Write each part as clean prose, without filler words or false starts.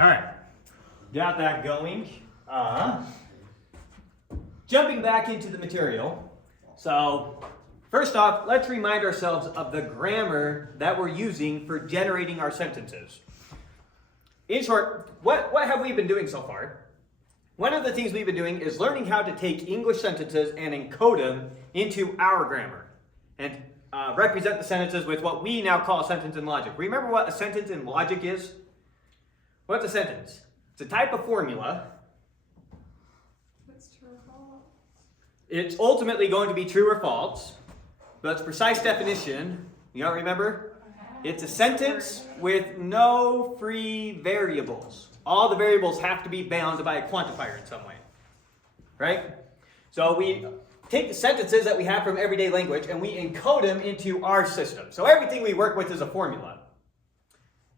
All right, got that going. Jumping back into the material. So first off, let's remind ourselves of the grammar that we're using for generating our sentences. In short, what have we been doing so far? One of the things we've been doing is learning how to take English sentences and encode them into our grammar and represent the sentences with what we now call a sentence in logic. Remember what a sentence in logic is? What's a sentence? It's a type of formula. That's true or false. It's ultimately going to be true or false, but its precise definition, you don't remember? It's a sentence with no free variables. All the variables have to be bound by a quantifier in some way, right? So we take the sentences that we have from everyday language and we encode them into our system. So everything we work with is a formula.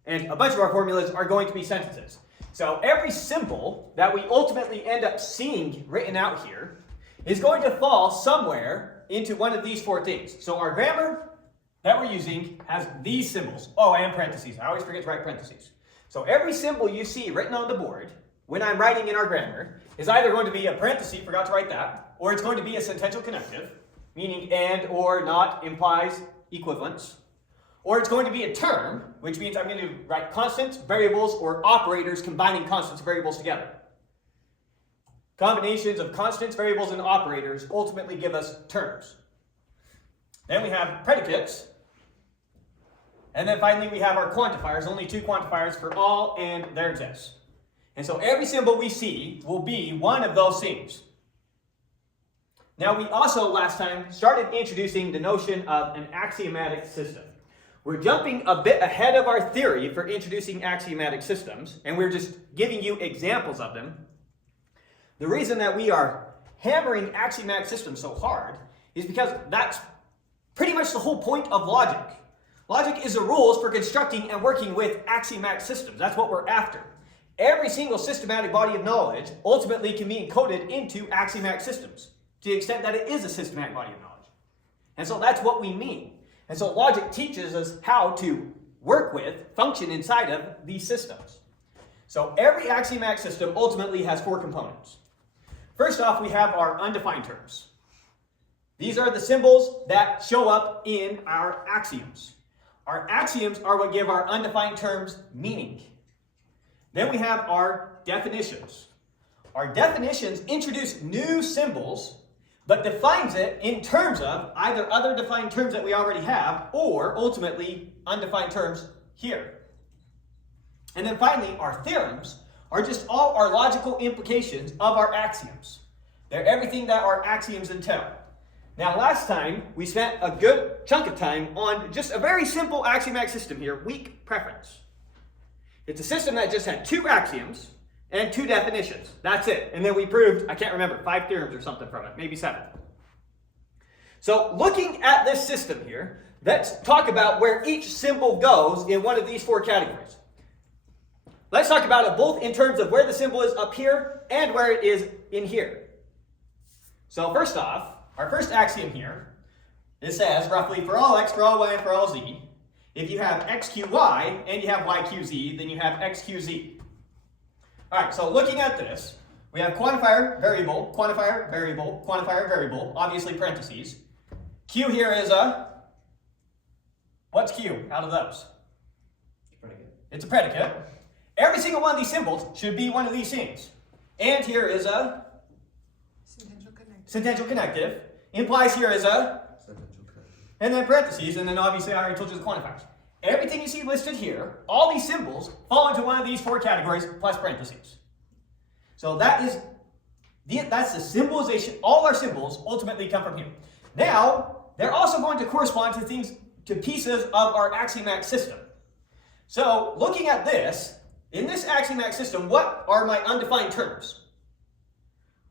And a bunch of our formulas are going to be sentences. So every symbol that we ultimately end up seeing written out here is going to fall somewhere into one of these four things. So our grammar that we're using has these symbols. Oh, and parentheses. I always forget to write parentheses. So every symbol you see written on the board when I'm writing in our grammar is either going to be a parenthesis, forgot to write that, or it's going to be a sentential connective, meaning and or not implies equivalence. Or it's going to be a term, which means I'm going to write constants, variables, or operators combining constants and variables together. Combinations of constants, variables, and operators ultimately give us terms. Then we have predicates. And then finally we have our quantifiers, only two quantifiers for all and there exists. And so every symbol we see will be one of those things. Now we also last time started introducing the notion of an axiomatic system. We're jumping a bit ahead of our theory for introducing axiomatic systems, and we're just giving you examples of them. The reason that we are hammering axiomatic systems so hard is because that's pretty much the whole point of logic. Logic is the rules for constructing and working with axiomatic systems. That's what we're after. Every single systematic body of knowledge ultimately can be encoded into axiomatic systems to the extent that it is a systematic body of knowledge. And so that's what we mean. And so logic teaches us how to work with, function inside of these systems. So every axiomatic system ultimately has four components. First off, we have our undefined terms. These are the symbols that show up in our axioms. Our axioms are what give our undefined terms meaning. Then we have our definitions. Our definitions introduce new symbols, but defines it in terms of either other defined terms that we already have, or ultimately undefined terms here. And then finally, our theorems are just all our logical implications of our axioms. They're everything that our axioms entail. Now, last time, we spent a good chunk of time on just a very simple axiomatic system here, weak preference. It's a system that just had two axioms and two definitions. That's it. And then we proved, I can't remember, 5 theorems or something from it, maybe 7. So looking at this system here, let's talk about where each symbol goes in one of these 4 categories. Let's talk about it both in terms of where the symbol is up here and where it is in here. So first off, our first axiom here, it says roughly for all x, for all y, and for all z, if you have xqy and you have yqz, then you have xqz. All right, so looking at this, we have quantifier, variable, quantifier, variable, quantifier, variable, obviously parentheses. Q here is a, what's Q out of those? Predicate. It's a predicate. Every single one of these symbols should be one of these things. And here is a sentential connective. Implies here is a Sentential connective. and then parentheses, and then obviously I already told you the quantifiers. Everything you see listed here, all these symbols fall into one of these 4 categories plus parentheses. So that's the symbolization. All our symbols ultimately come from here. Now, they're also going to correspond to pieces of our axiomatic system. So looking at this, in this axiomatic system, what are my undefined terms?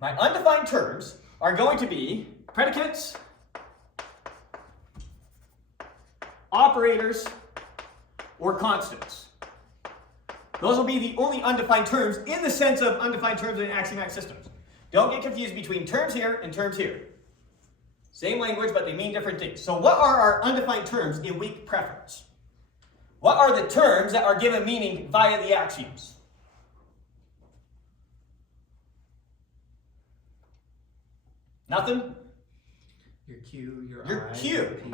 My undefined terms are going to be predicates, operators, or constants. Those will be the only undefined terms in the sense of undefined terms in axiomatic systems. Don't get confused between terms here and terms here. Same language, but they mean different things. So what are our undefined terms in weak preference? What are the terms that are given meaning via the axioms? Nothing? Your Q, your Your I, Q. your P.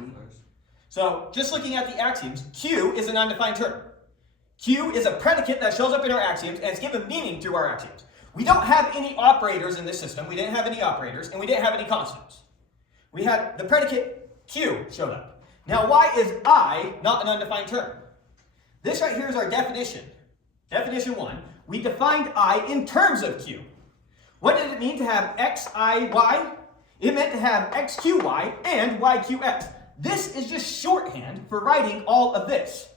So just looking at the axioms, Q is an undefined term. Q is a predicate that shows up in our axioms and it's given meaning through our axioms. We don't have any operators in this system. We didn't have any operators and we didn't have any constants. We had the predicate Q showed up. Now why is I not an undefined term? This right here is our definition. Definition 1. We defined I in terms of Q. What did it mean to have x, I, y? It meant to have x, q, y and y, q, x. This is just shorthand for writing all of this.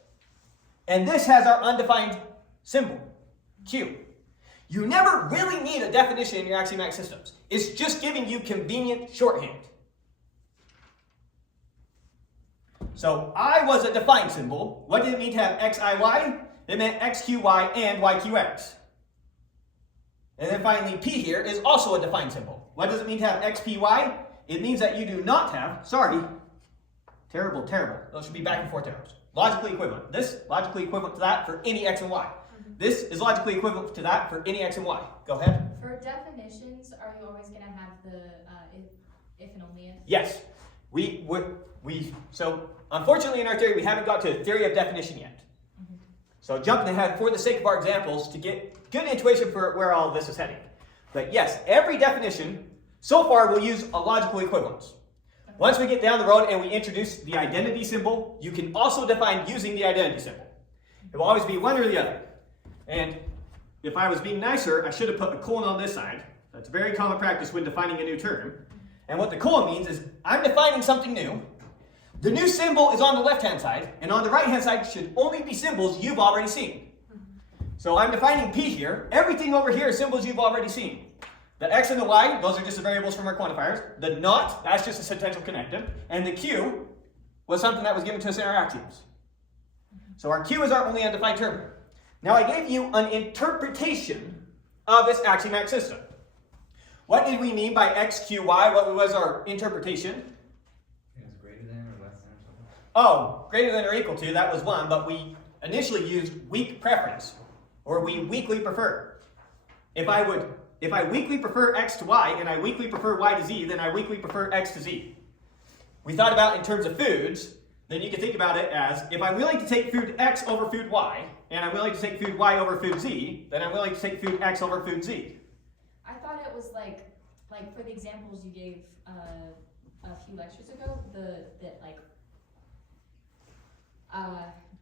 And this has our undefined symbol, Q. You never really need a definition in your axiomatic systems. It's just giving you convenient shorthand. So I was a defined symbol. What did it mean to have x, I, y? It meant x, q, y and y, q, x. And then finally, P here is also a defined symbol. What does it mean to have x, p, y? It means that you do not have, terrible, those should be back and forth arrows. Logically equivalent. This, logically equivalent to that for any x and y. This is logically equivalent to that for any x and y. Go ahead. For definitions, are you always going to have the if and only if? Yes. So unfortunately in our theory, we haven't got to theory of definition yet. So jumping ahead for the sake of our examples to get good intuition for where all of this is heading. But yes, every definition so far will use a logical equivalence. Once we get down the road and we introduce the identity symbol, you can also define using the identity symbol. It will always be one or the other. And if I was being nicer, I should have put a colon on this side. That's very common practice when defining a new term. And what the colon means is I'm defining something new. The new symbol is on the left-hand side, and on the right-hand side should only be symbols you've already seen. So I'm defining P here. Everything over here is symbols you've already seen. The x and the y, those are just the variables from our quantifiers. The not, that's just a sentential connective. And the q was something that was given to us in our axioms. So our q is our only undefined term. Now I gave you an interpretation of this axiomatic system. What did we mean by x, q, y? What was our interpretation? It was greater than or less than or something. Oh, greater than or equal to, that was one, but we initially used weak preference, or we weakly prefer. If I weakly prefer x to y, and I weakly prefer y to z, then I weakly prefer x to z. We thought about in terms of foods, then you can think about it as, if I'm willing to take food x over food y, and I'm willing to take food y over food z, then I'm willing to take food x over food z. I thought it was like for the examples you gave a few lectures ago,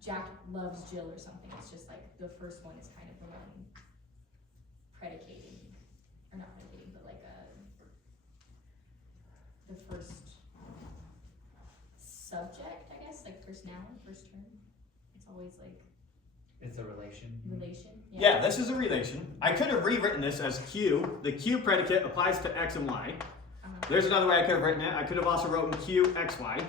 Jack loves Jill or something. It's just like the first one is kind of the one predicating, or not predicating, but like the first subject, I guess, like first noun, first term. It's always like It's a relation. relation. Yeah, this is a relation. I could have rewritten this as q. The q predicate applies to x and y. There's another way I could have written it. I could have also written q, x, y.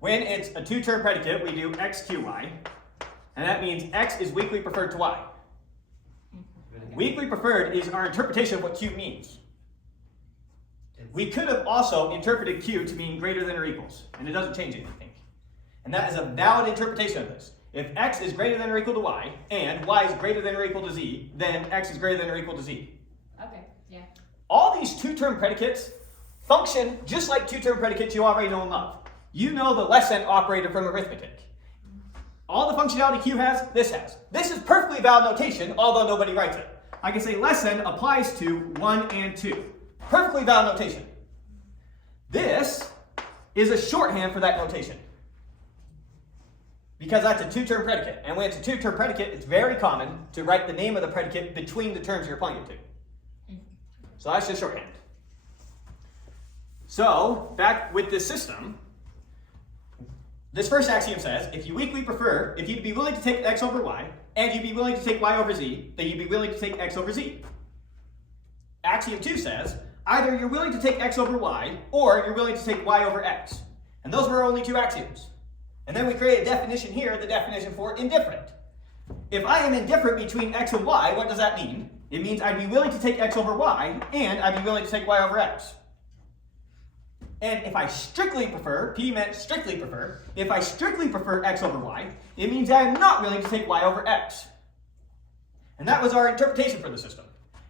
When it's a two-term predicate, we do x, q, y. And that means x is weakly preferred to y. Weakly preferred is our interpretation of what q means. We could have also interpreted q to mean greater than or equals, and it doesn't change anything. And that is a valid interpretation of this. If x is greater than or equal to y, and y is greater than or equal to z, then x is greater than or equal to z. Okay, yeah. All these two-term predicates function just like two-term predicates you already know and love. You know the less than operator from arithmetic. All the functionality q has, this has. This is perfectly valid notation, although nobody writes it. I can say less than applies to 1 and 2. Perfectly valid notation. This is a shorthand for that notation. Because that's a two-term predicate. And when it's a two-term predicate, it's very common to write the name of the predicate between the terms you're applying it to. So that's just shorthand. So, back with this system, this first axiom says, if you'd be willing to take x over y, and you'd be willing to take y over z, then you'd be willing to take x over z. Axiom 2 says, either you're willing to take x over y, or you're willing to take y over x. And those were our only two axioms. And then we create a definition here, the definition for indifferent. If I am indifferent between x and y, what does that mean? It means I'd be willing to take x over y, and I'd be willing to take y over x. And if I strictly prefer, P meant strictly prefer, if I strictly prefer x over y, it means I am not willing to take y over x. And that was our interpretation for the system.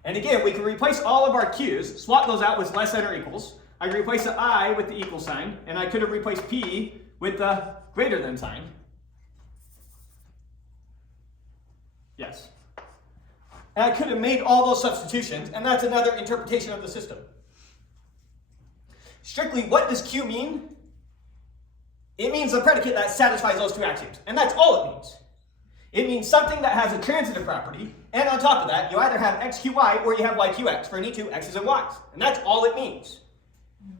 And again, we can replace all of our q's, swap those out with less than or equals. I can replace the I with the equal sign, and I could have replaced P with the greater than sign. Yes. And I could have made all those substitutions, and that's another interpretation of the system. Strictly, what does Q mean? It means the predicate that satisfies those two axioms, and that's all it means. It means something that has a transitive property, and on top of that, you either have xqy or you have yqx for any two x's and y's, and that's all it means.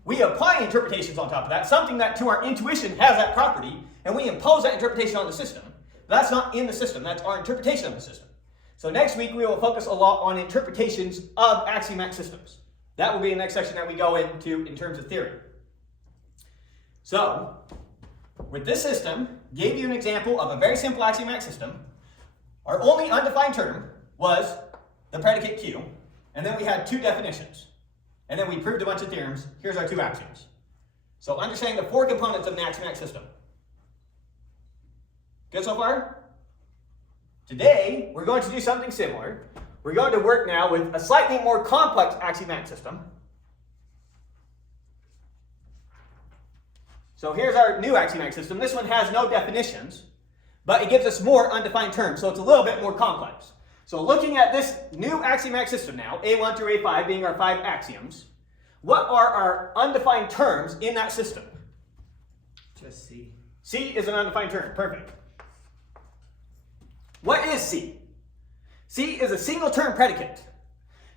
We apply interpretations on top of that, something that to our intuition has that property, and we impose that interpretation on the system. But that's not in the system, that's our interpretation of the system. So next week we will focus a lot on interpretations of axiomatic systems. That will be the next section that we go into in terms of theory. So, with this system, gave you an example of a very simple axiomatic system. Our only undefined term was the predicate Q, and then we had two definitions. And then we proved a bunch of theorems. Here's our two axioms. So understanding the four components of an axiomatic system. Good so far? Today, we're going to do something similar. We're going to work now with a slightly more complex axiomatic system. So here's our new axiomatic system. This one has no definitions, but it gives us more undefined terms, so it's a little bit more complex. So looking at this new axiomatic system now, A1 through A5 being our 5 axioms, what are our undefined terms in that system? Just C. C is an undefined term. Perfect. What is C? C is a single term predicate.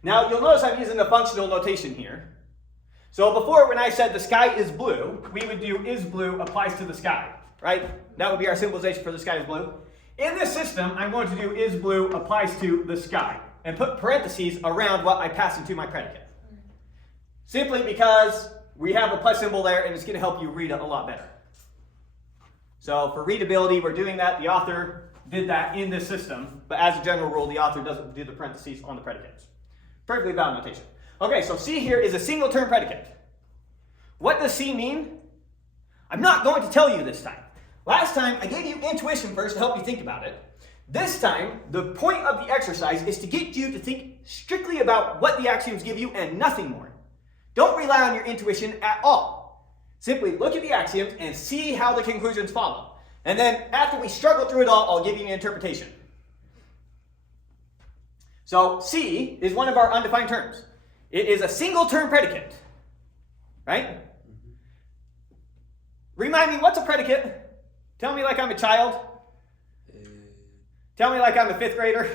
Now you'll notice I'm using the functional notation here. So before, when I said the sky is blue, we would do is blue applies to the sky, right? That would be our symbolization for the sky is blue. In this system, I'm going to do is blue applies to the sky and put parentheses around what I pass into my predicate. Simply because we have a plus symbol there and it's going to help you read it a lot better. So for readability, we're doing that. The author did that in this system, but as a general rule, the author doesn't do the parentheses on the predicates. Perfectly valid notation. Okay, so C here is a single term predicate. What does C mean? I'm not going to tell you this time. Last time, I gave you intuition first to help you think about it. This time, the point of the exercise is to get you to think strictly about what the axioms give you and nothing more. Don't rely on your intuition at all. Simply look at the axioms and see how the conclusions follow. And then after we struggle through it all, I'll give you an interpretation. So C is one of our undefined terms. It is a single term predicate, right? Remind me, what's a predicate? Tell me like I'm a child. Tell me like I'm a 5th grader.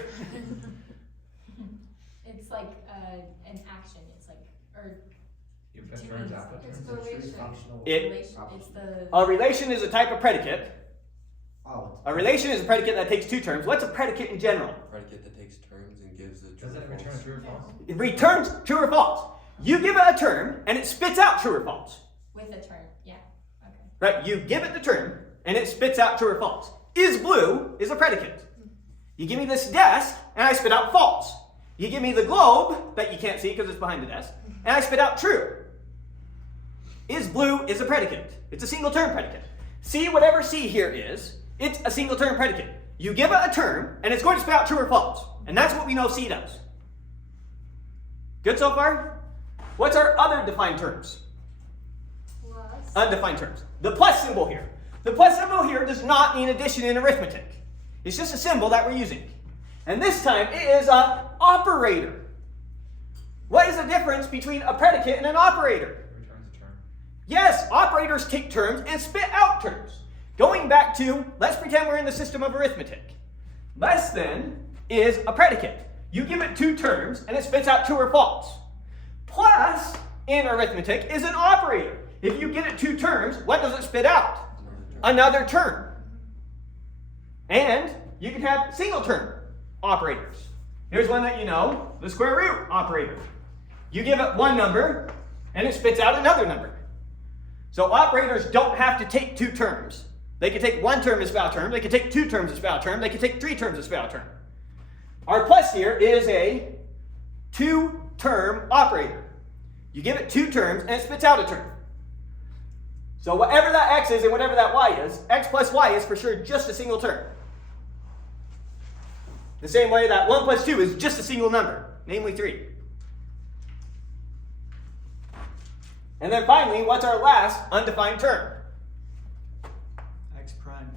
It's like an action. It's like, or You put terms out. It's a relation. A relation is a type of predicate. Oh. A relation is a predicate that takes two terms. What's a predicate in general? Predicate that takes terms and gives a true Does that or return false. true or false? It returns true or false. You give it a term and it spits out true or false. with a term, yeah. Okay. Right? You give it the term and it spits out true or false. Is blue is a predicate. You give me this desk and I spit out false. You give me the globe that you can't see because it's behind the desk and I spit out true. Is blue is a predicate. It's a single term predicate. See, whatever C here is, it's a single term predicate. You give it a term and it's going to spit out true or false. And that's what we know C does. Good so far? What's our other defined terms? Plus. Undefined terms. The plus symbol here. The plus symbol here does not mean addition in arithmetic. It's just a symbol that we're using. And this time it is an operator. What is the difference between a predicate and an operator? It returns a term. Yes, operators take terms and spit out terms. Going back to, let's pretend we're in the system of arithmetic. Less than is a predicate. You give it two terms and it spits out true or false. Plus, in arithmetic, is an operator. If you give it two terms, what does it spit out? Another term. And you can have single term operators. Here's one that you know, the square root operator. You give it one number and it spits out another number. So operators don't have to take two terms. They can take one term to spit out a term, they can take two terms to spit out a term, they can take three terms to spit out a term. Our plus here is a two-term operator. You give it two terms and it spits out a term. So whatever that x is and whatever that y is, x plus y is for sure just a single term. The same way that 1 plus 2 is just a single number. namely 3. And then finally, what's our last undefined term? X prime.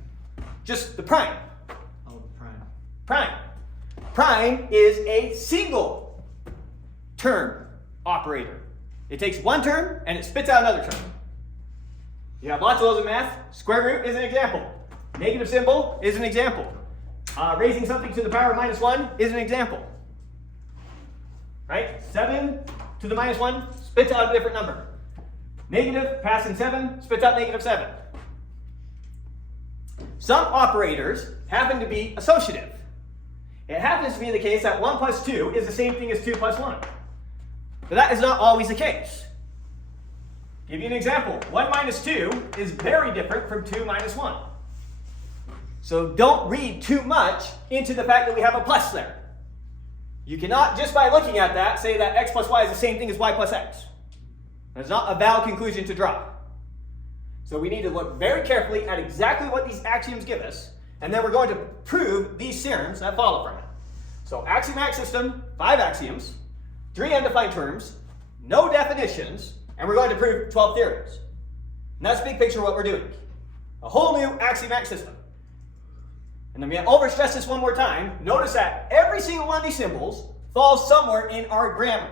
Just the prime. Oh, prime. Prime. Prime is a single term operator. It takes one term and it spits out another term. You have lots of those in math. Square root is an example. Negative symbol is an example. Raising something to the power of -1 is an example. Right? 7 to the -1 spits out a different number. Negative passing 7 spits out -7. Some operators happen to be associative. It happens to be the case that 1 plus 2 is the same thing as 2 plus 1. But that is not always the case. Give you an example. 1 minus 2 is very different from 2 minus 1. So don't read too much into the fact that we have a plus there. You cannot, just by looking at that, say that x plus y is the same thing as y plus x. That's not a valid conclusion to draw. So we need to look very carefully at exactly what these axioms give us, and then we're going to prove these theorems that follow from it. So axiomatic system, 5 axioms, 3 undefined terms, no definitions, and we're going to prove 12 theorems. And that's big picture what we're doing. A whole new axiomatic system. And I'm going to overstress this one more time. Notice that every single one of these symbols falls somewhere in our grammar.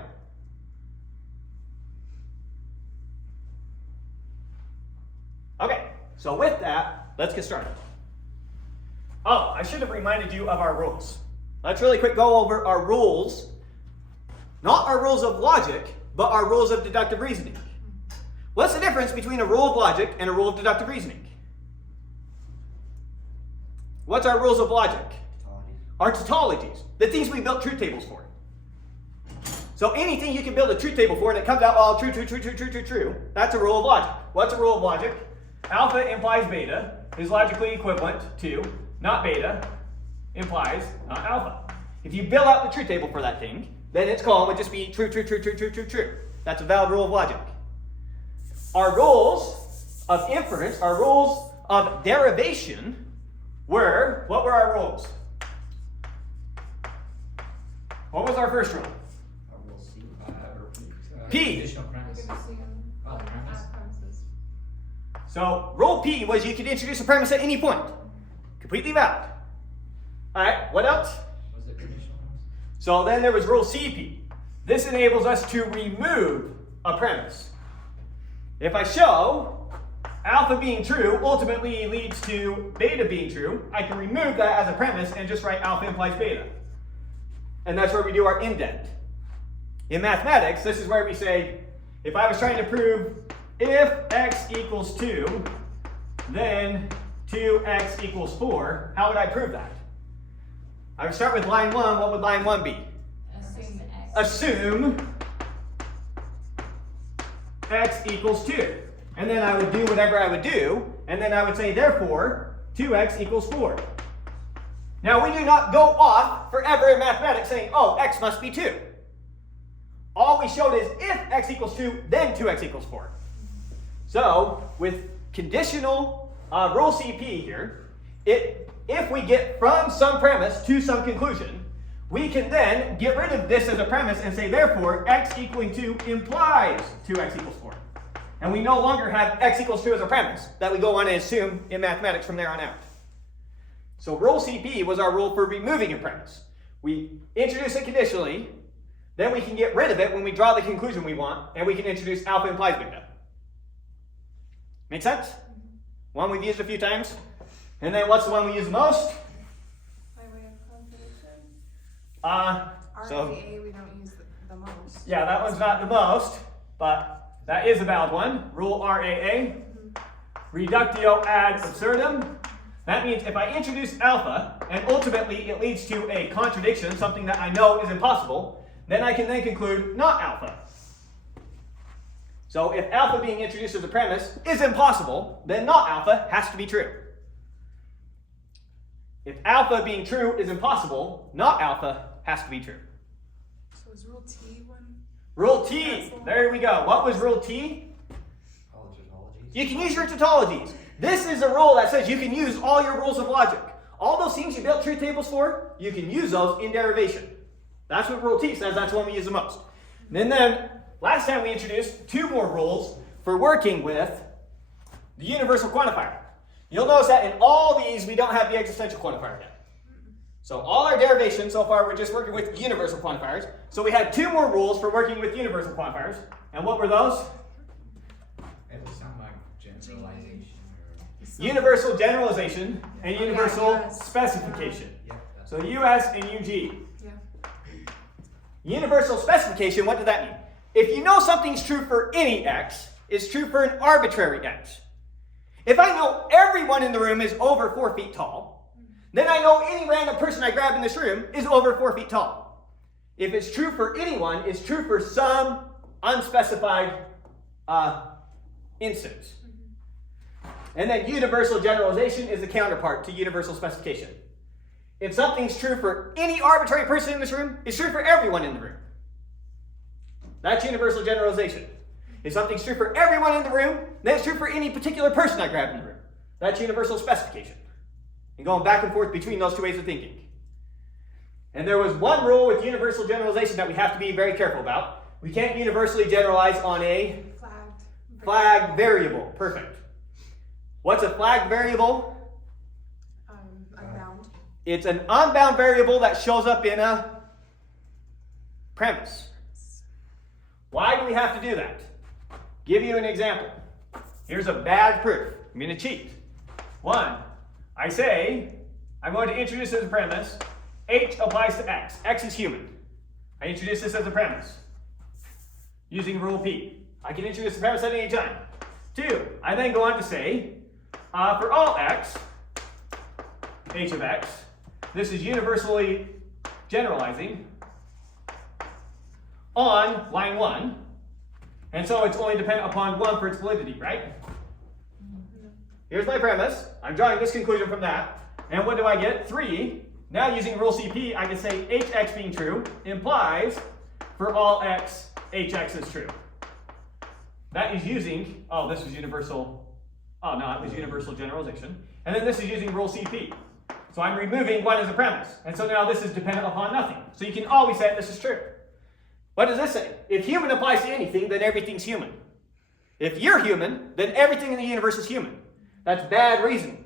Okay, so with that, let's get started. Oh, I should have reminded you of our rules. Let's really quick go over our rules. Not our rules of logic, but our rules of deductive reasoning. What's the difference between a rule of logic and a rule of deductive reasoning? What's our rules of logic? Our tautologies, the things we built truth tables for. So anything you can build a truth table for and it comes out all true, true, true, true, true, true, true, that's a rule of logic. What's a rule of logic? Alpha implies beta is logically equivalent to not beta implies not alpha. If you build out the truth table for that thing, then its column would just be true, true, true, true, true, true, true. That's a valid rule of logic. Our rules of inference, our rules of derivation were, what were our rules? What was our first rule? P. Conditional premise. Oh, premise. So rule P was you could introduce a premise at any point. Completely valid. All right, what else? Was it conditional premise? So then there was rule CP. This enables us to remove a premise. If I show alpha being true ultimately leads to beta being true, I can remove that as a premise and just write alpha implies beta. And that's where we do our indent. In mathematics, this is where we say, if I was trying to prove if x equals 2, then 2x equals 4, how would I prove that? I would start with line 1. What would line 1 be? Assume x equals 2. And then I would do whatever I would do, and then I would say, therefore, 2x equals 4. Now, we do not go off forever in mathematics saying, oh, x must be 2. All we showed is if x equals 2, then 2x equals 4. So, with conditional rule CP here, if we get from some premise to some conclusion, we can then get rid of this as a premise and say, therefore, x equaling 2 implies 2x equals 4. And we no longer have x equals 2 as a premise that we go on and assume in mathematics from there on out. So rule CP was our rule for removing a premise. We introduce it conditionally, then we can get rid of it when we draw the conclusion we want, and we can introduce alpha implies beta. Make sense? One we've used a few times. And then what's the one we use the most? By way of contradiction? So RAA we don't use the most. yeah, that one's not the most, but that is a valid one. Rule RAA. Reductio ad absurdum. That means if I introduce alpha, and ultimately it leads to a contradiction, something that I know is impossible, then I can then conclude not alpha. So if alpha being introduced as a premise is impossible, then not alpha has to be true. If alpha being true is impossible, not alpha has to be true. So is rule T one? Rule T, there we go. What was rule T? All tautologies. You can use your tautologies. This is a rule that says you can use all your rules of logic. All those things you built truth tables for, you can use those in derivation. That's what rule T says. That's the one we use the most. And then last time we introduced 2 more rules for working with the universal quantifier. You'll notice that in all these, we don't have the existential quantifier yet. So all our derivations so far, we're just working with universal quantifiers. So we had 2 more rules for working with universal quantifiers. And what were those? It would sound like generalization or. Universal generalization and universal US. specification. Yeah, that's. So US and UG. Yeah. Universal specification, what does that mean? If you know something's true for any x, it's true for an arbitrary x. If I know everyone in the room is over 4 feet tall, then I know any random person I grab in this room is over 4 feet tall. If it's true for anyone, it's true for some unspecified instance. And then universal generalization is the counterpart to universal specification. If something's true for any arbitrary person in this room, it's true for everyone in the room. That's universal generalization. If something's true for everyone in the room, then it's true for any particular person I grab in the room. That's universal specification. And going back and forth between those 2 ways of thinking. And there was one rule with universal generalization that we have to be very careful about. We can't universally generalize on a flagged variable. Perfect. What's a flagged variable? Unbound. It's an unbound variable that shows up in a premise. Why do we have to do that? Give you an example. Here's a bad proof. I'm going to cheat. 1, I say, I'm going to introduce as a premise, H applies to X. X is human. I introduce this as a premise using rule P. I can introduce the premise at any time. 2, I then go on to say, for all X, H of X, this is universally generalizing on line 1. And so it's only dependent upon 1 for its validity, right? Here's my premise. I'm drawing this conclusion from that. And what do I get? 3. Now using rule CP, I can say hx being true implies for all x, hx is true. That is using, oh, this was universal, oh no, it was universal generalization. And then this is using rule CP. So I'm removing 1 as a premise. And so now this is dependent upon nothing. So you can always say this is true. What does this say? If human applies to anything, then everything's human. If you're human, then everything in the universe is human. That's bad reasoning.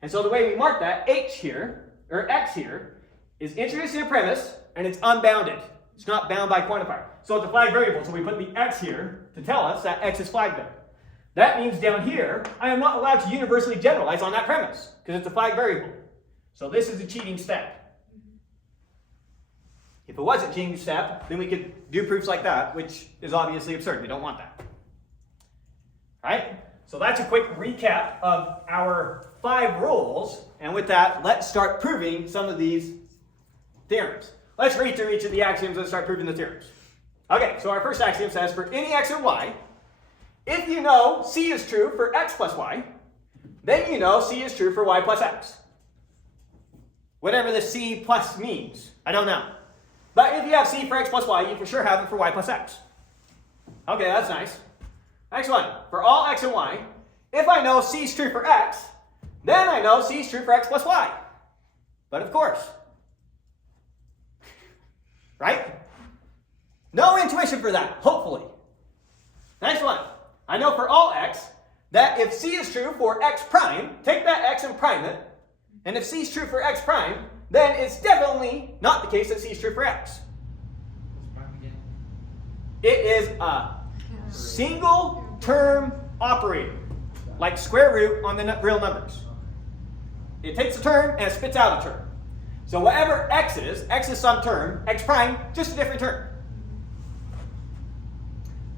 And so the way we mark that, h here, or x here, is introduced in a premise, and it's unbounded. It's not bound by quantifier. So it's a flag variable, so we put the x here to tell us that x is flagged there. That means down here, I am not allowed to universally generalize on that premise, because it's a flag variable. So this is a cheating step. If it wasn't a cheating step, then we could do proofs like that, which is obviously absurd. We don't want that. Right? So that's a quick recap of our 5 rules. And with that, let's start proving some of these theorems. Let's read through each of the axioms and start proving the theorems. Okay, so our first axiom says, for any x and y, if you know c is true for x plus y, then you know c is true for y plus x. Whatever the c plus means, I don't know. But if you have c for x plus y, you for sure have it for y plus x. Okay, that's nice. Next one. For all x and y, if I know c is true for x, then I know c is true for x plus y. But of course. Right? No intuition for that, hopefully. Next one. I know for all x that if c is true for x prime, take that x and prime it. And if c is true for x prime, then it's definitely not the case that c is true for x. What's prime again? It is a single term operator, like square root on the real numbers. It takes a term and it spits out a term. So whatever x is some term, x prime, just a different term.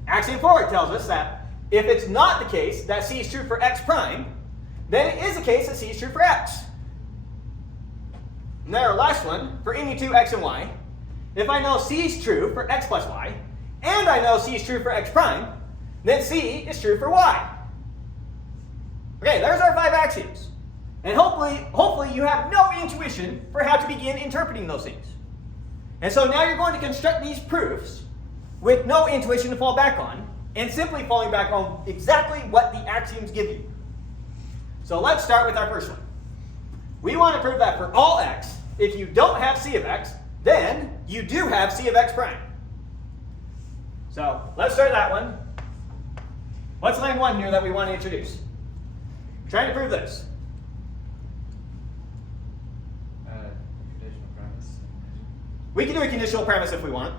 Axiom 4 tells us that if it's not the case that c is true for x prime, then it is the case that c is true for x. And then our last one, for any 2 x and y, if I know c is true for x plus y, and I know c is true for x prime, then c is true for y. Okay, there's our 5 axioms. And hopefully you have no intuition for how to begin interpreting those things. And so now you're going to construct these proofs with no intuition to fall back on, and simply falling back on exactly what the axioms give you. So let's start with our first one. We want to prove that for all x, if you don't have c of x, then you do have C of x prime. So let's start that one. What's line 1 here that we want to introduce? Trying to prove this. Conditional premise. We can do a conditional premise if we want.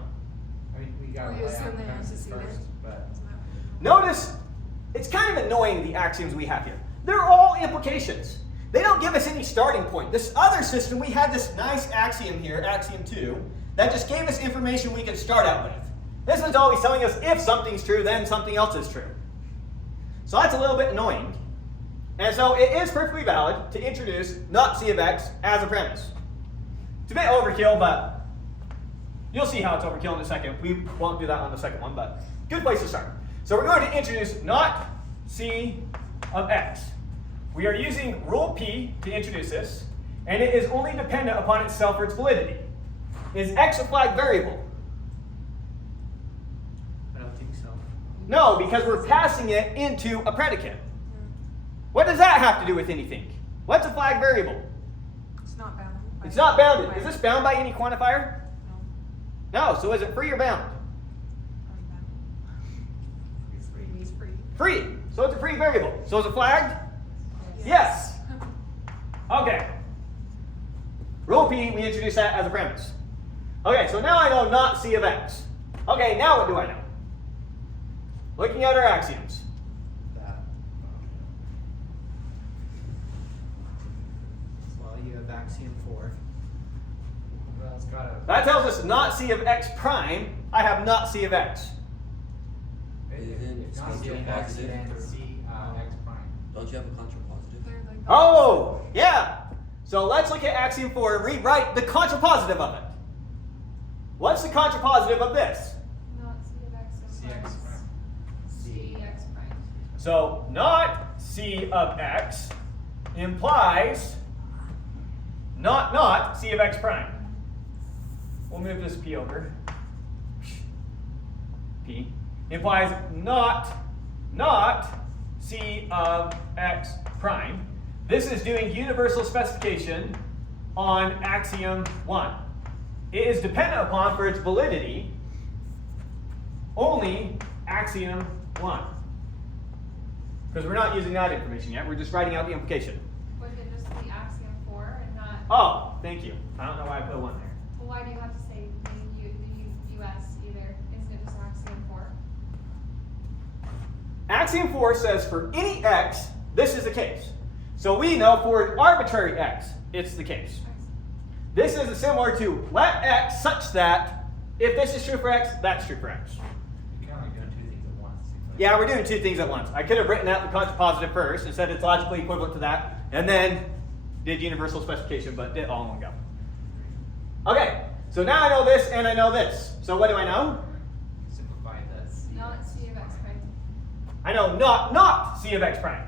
I mean, we got We to lay assume out they premises antecedent. first, but Isn't that- Notice, it's kind of annoying, the axioms we have here. They're all implications. They don't give us any starting point. This other system, we had this nice axiom here, axiom 2, that just gave us information we could start out with. This one's always telling us if something's true, then something else is true. So that's a little bit annoying. And so it is perfectly valid to introduce not C of x as a premise. It's a bit overkill, but you'll see how it's overkill in a second. We won't do that on the second one, but good place to start. So we're going to introduce not C of x. We are using rule P to introduce this, and it is only dependent upon itself or its validity. Is x a flag variable? I don't think so. No, because we're passing it into a predicate. What does that have to do with anything? What's a flag variable? It's not bounded. by- It's not bounded. by- Is this bound by any quantifier? No, No, so is it free or bound? already bounded. it's free. It's free. Free. So it's a free variable. So is it flagged? Yes. Okay. Rule P, we introduce that as a premise. Okay, so now I know not C of x. Okay, now what do I know? Looking at our axioms. That. Well, you have axiom 4. Well, it's got a. That tells us not C of x prime. I have not C of x. If not Isn't C of it x, positive? then C x prime. Don't you have a contrapositive? They're like the Oh, yeah. So let's look at axiom 4 and rewrite the contrapositive of it. What's the contrapositive of this? Not C of x C x prime. C x prime. So not C of x implies not C of x prime. We'll move this P over. P implies not C of x prime. This is doing universal specification on axiom 1. It is dependent upon, for its validity, only axiom 1. Because we're not using that information yet, we're just writing out the implication. Wouldn't it just be axiom 4 and not? Oh, thank you. I don't know why I put 1 there. Well, why do you have to say the US either? Isn't it just axiom 4? Axiom 4 says for any x, this is the case. So we know for an arbitrary x, it's the case. This is similar to let x such that if this is true for x, that's true for x. You can only do two things at once. seems like. Yeah, we're doing two things at once. I could have written out the contrapositive first and said it's logically equivalent to that, and then did universal specification, but did all in one go. Okay, so now I know this and I know this. So what do I know? Simplify the C. Not C of x prime. I know not C of x prime.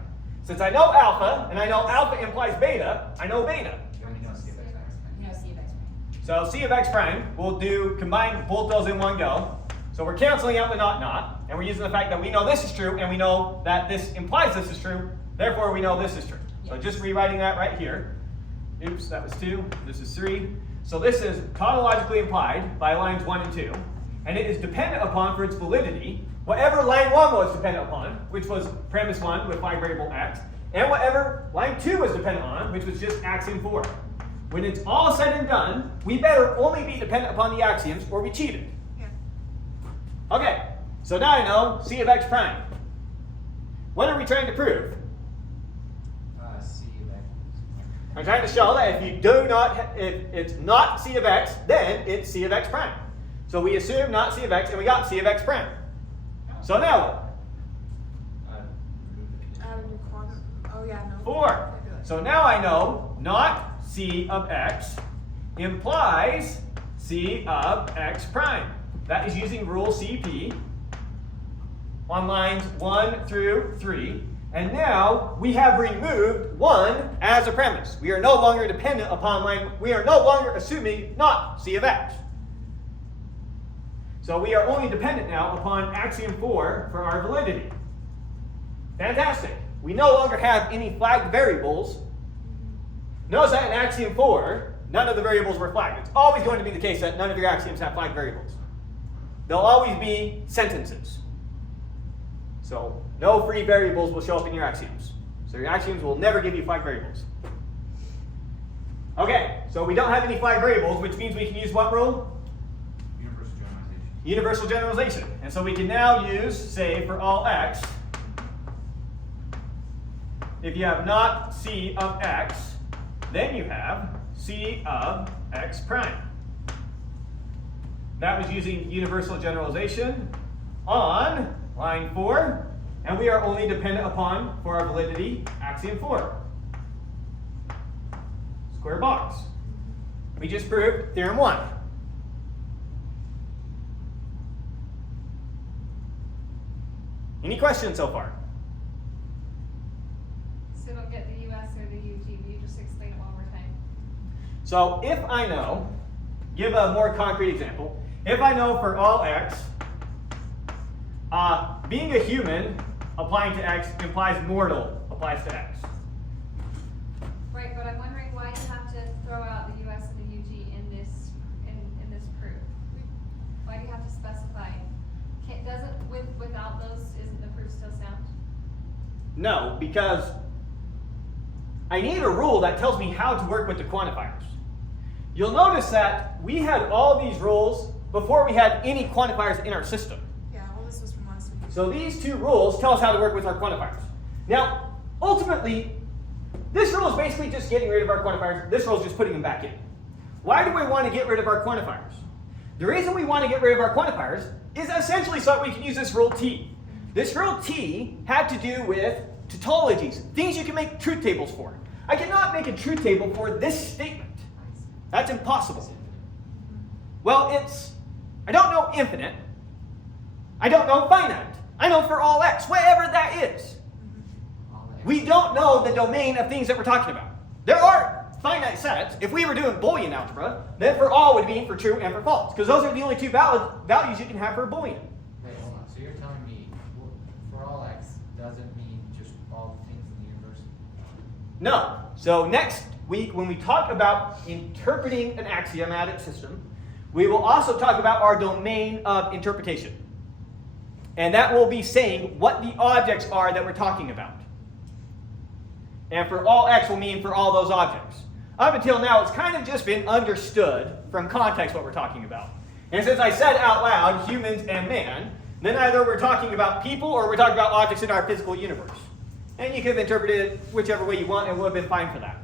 Since I know alpha, and I know alpha implies beta, I know beta. You only know C of x prime. No, C of x prime. So C of x prime, we'll combine both those in one go. So we're canceling out the not, and we're using the fact that we know this is true, and we know that this implies this is true, therefore we know this is true. So Yes. just rewriting that right here. Oops, that was 2, this is 3. So this is tautologically implied by lines 1 and 2, and it is dependent upon, for its validity, whatever line 1 was dependent upon, which was premise 1 with flag variable x, and whatever line 2 was dependent on, which was just axiom 4. When it's all said and done, we better only be dependent upon the axioms or we cheated. Yeah. Okay, so now I know C of x prime. What are we trying to prove? C of x. I'm trying to show that if it's not C of x, then it's C of x prime. So we assume not C of x, and we got C of x prime. So now what? Remove the condition. Add a new quantum. Oh yeah, no. 4. Can't do that. So now I know not C of x implies C of x prime. That is using rule CP on lines 1 through 3. And now we have removed 1 as a premise. We are no longer dependent upon we are no longer assuming not C of x. So we are only dependent now upon axiom 4 for our validity. Fantastic. We no longer have any flagged variables. Notice that in axiom 4, none of the variables were flagged. It's always going to be the case that none of your axioms have flagged variables. They'll always be sentences. So no free variables will show up in your axioms. So your axioms will never give you flagged variables. Okay, so we don't have any flagged variables, which means we can use what rule? Universal generalization. Universal generalization. And so we can now use, say, for all x, if you have not c of x, then you have c of x prime. That was using universal generalization on line 4, and we are only dependent upon, for our validity, axiom 4. Square box. We just proved theorem 1. Any questions so far? So don't get the US or the UG, will you just explain it one more time? So if I know, give a more concrete example. If I know for all x, being a human applying to x implies mortal applies to x. Right, but I'm wondering why you have to throw out the US and the UG in this proof. Why do you have to specify? Without those, isn't the proof still sound? No, because I need a rule that tells me how to work with the quantifiers. You'll notice that we had all these rules before we had any quantifiers in our system. Yeah, all this was from last week. So these two rules tell us how to work with our quantifiers. Now, ultimately, this rule is basically just getting rid of our quantifiers. This rule is just putting them back in. Why do we want to get rid of our quantifiers? The reason we want to get rid of our quantifiers is essentially so that we can use this rule T. This rule T had to do with tautologies, things you can make truth tables for. I cannot make a truth table for this statement. That's impossible. Well, I don't know infinite. I don't know finite. I know for all x, whatever that is. We don't know the domain of things that we're talking about. There are finite sets. If we were doing Boolean algebra, then for all would mean for true and for false, because those are the only two valid values you can have for a Boolean. Wait, hold on. So you're telling me for all x doesn't mean just all the things in the universe? No. So next week, when we talk about interpreting an axiomatic system, we will also talk about our domain of interpretation. And that will be saying what the objects are that we're talking about. And for all x will mean for all those objects. Up until now, it's kind of just been understood from context what we're talking about. And since I said out loud humans and man, then either we're talking about people or we're talking about objects in our physical universe. And you could have interpreted it whichever way you want and it would have been fine for that.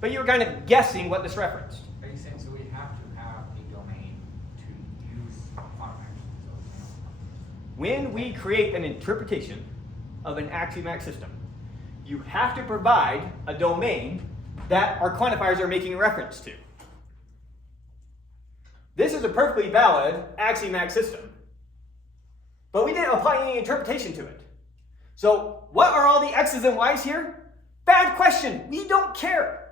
But you were kind of guessing what this referenced. Are you saying so we have to have a domain to use quantifiers? When we create an interpretation of an axiomatic system, you have to provide a domain that our quantifiers are making a reference to. This is a perfectly valid axiomatic system, but we didn't apply any interpretation to it. So what are all the x's and y's here? Bad question. We don't care.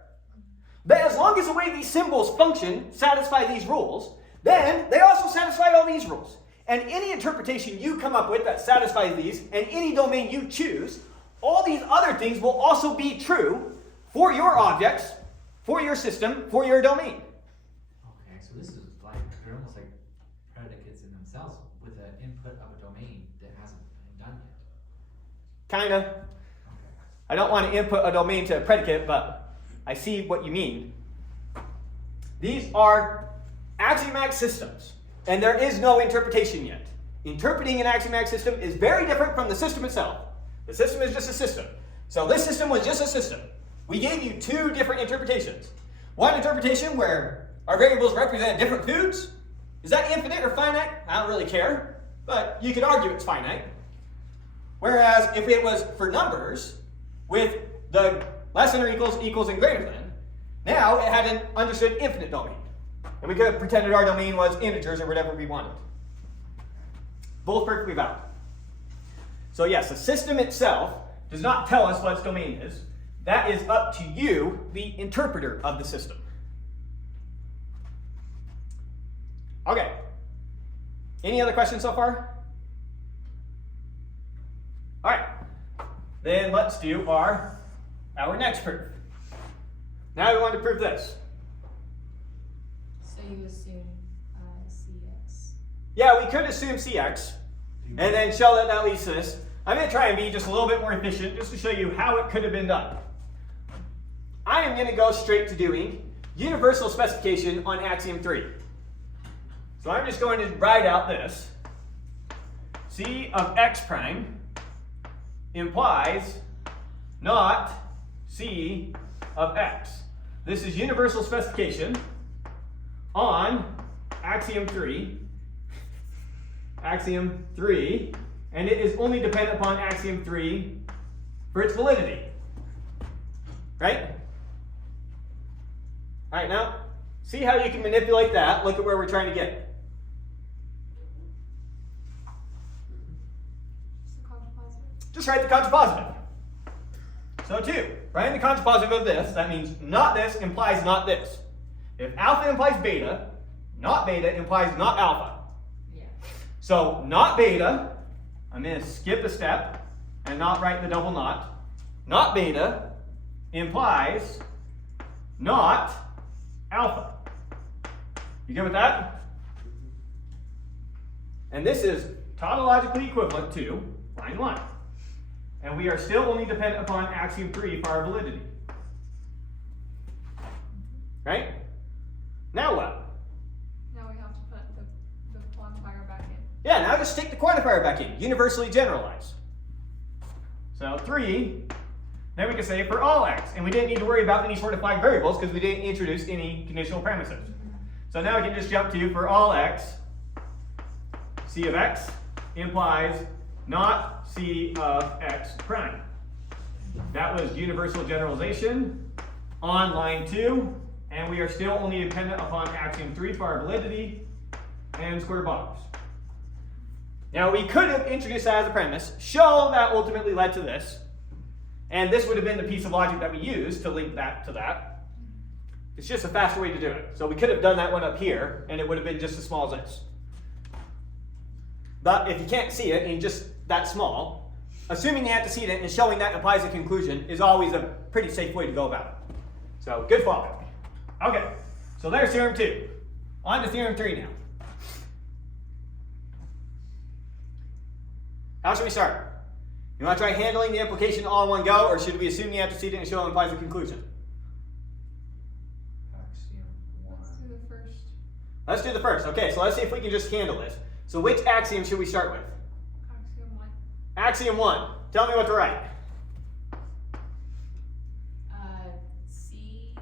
But as long as the way these symbols function satisfy these rules, then they also satisfy all these rules. And any interpretation you come up with that satisfies these, and any domain you choose, all these other things will also be true for your objects, for your system, for your domain. Okay, so this is like, they're almost like predicates in themselves with an input of a domain that hasn't been done yet. Kinda. Okay. I don't want to input a domain to a predicate, but I see what you mean. These are axiomatic systems, and there is no interpretation yet. Interpreting an axiomatic system is very different from the system itself. The system is just a system. So this system was just a system. We gave you two different interpretations. One interpretation where our variables represent different foods. Is that infinite or finite? I don't really care, but you could argue it's finite. Whereas if it was for numbers with the less than or equals and greater than, now it had an understood infinite domain. And we could have pretended our domain was integers or whatever we wanted. Both perfectly valid. So yes, the system itself does not tell us what its domain is. That is up to you, the interpreter of the system. Okay. Any other questions so far? All right. Then let's do our next proof. Now we want to prove this. you assume CX. Yeah, we could assume CX, and then show that that leads to this. I'm going to try and be just a little bit more efficient, just to show you how it could have been done. I am going to go straight to doing universal specification on axiom 3. So I'm just going to write out this. C of x prime implies not C of x. This is universal specification on axiom 3. Axiom 3, and it is only dependent upon axiom 3 for its validity. Right? Alright, now, see how you can manipulate that. Look at where we're trying to get. Just write the contrapositive. So 2, writing the contrapositive of this, that means not this implies not this. If alpha implies beta, not beta implies not alpha. Yeah. So not beta, I'm going to skip a step and not write the double not. Not beta implies not alpha. You good with that? And this is tautologically equivalent to line 1. And we are still only dependent upon axiom 3 for our validity. Right? Now what? Now we have to put the quantifier back in. Yeah, now just stick the quantifier back in. Universally generalize. So 3, then we can say for all x. And we didn't need to worry about any sort of flag variables because we didn't introduce any conditional premises. So now we can just jump to for all x, C of x implies not C of x prime. That was universal generalization on line 2, and we are still only dependent upon axiom 3 for our validity and square box. Now we could have introduced that as a premise, show that ultimately led to this, and this would have been the piece of logic that we used to link that to that. It's just a faster way to do it. So we could have done that one up here, and it would have been just as small as this. But if you can't see it, and just that small, assuming you have to see it and showing that implies a conclusion is always a pretty safe way to go about it. So good following. Okay, so there's theorem 2. On to theorem 3 now. How should we start? You want to try handling the implication all in one go, or should we assume you have to see it and show it implies a conclusion? Axiom 1. Let's do the first. Let's do the first. Okay, so let's see if we can just handle this. So which axiom should we start with? Axiom 1. Axiom 1. Tell me what to write. C.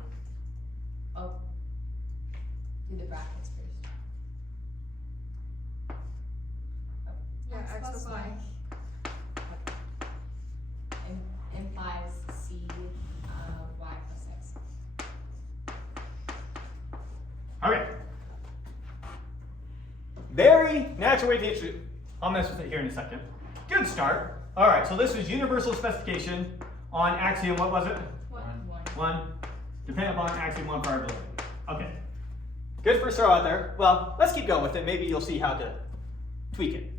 Oh. Do the brackets first. Yeah, X plus Y. Implies C Y plus X. Okay. Very natural way to introduce. I'll mess with it here in a second. Good start. All right, so this is universal specification on axiom, what was it? 1. 1. Dependent upon axiom 1 for our validity. Okay. Good first throw out there. Well, let's keep going with it. Maybe you'll see how to tweak it.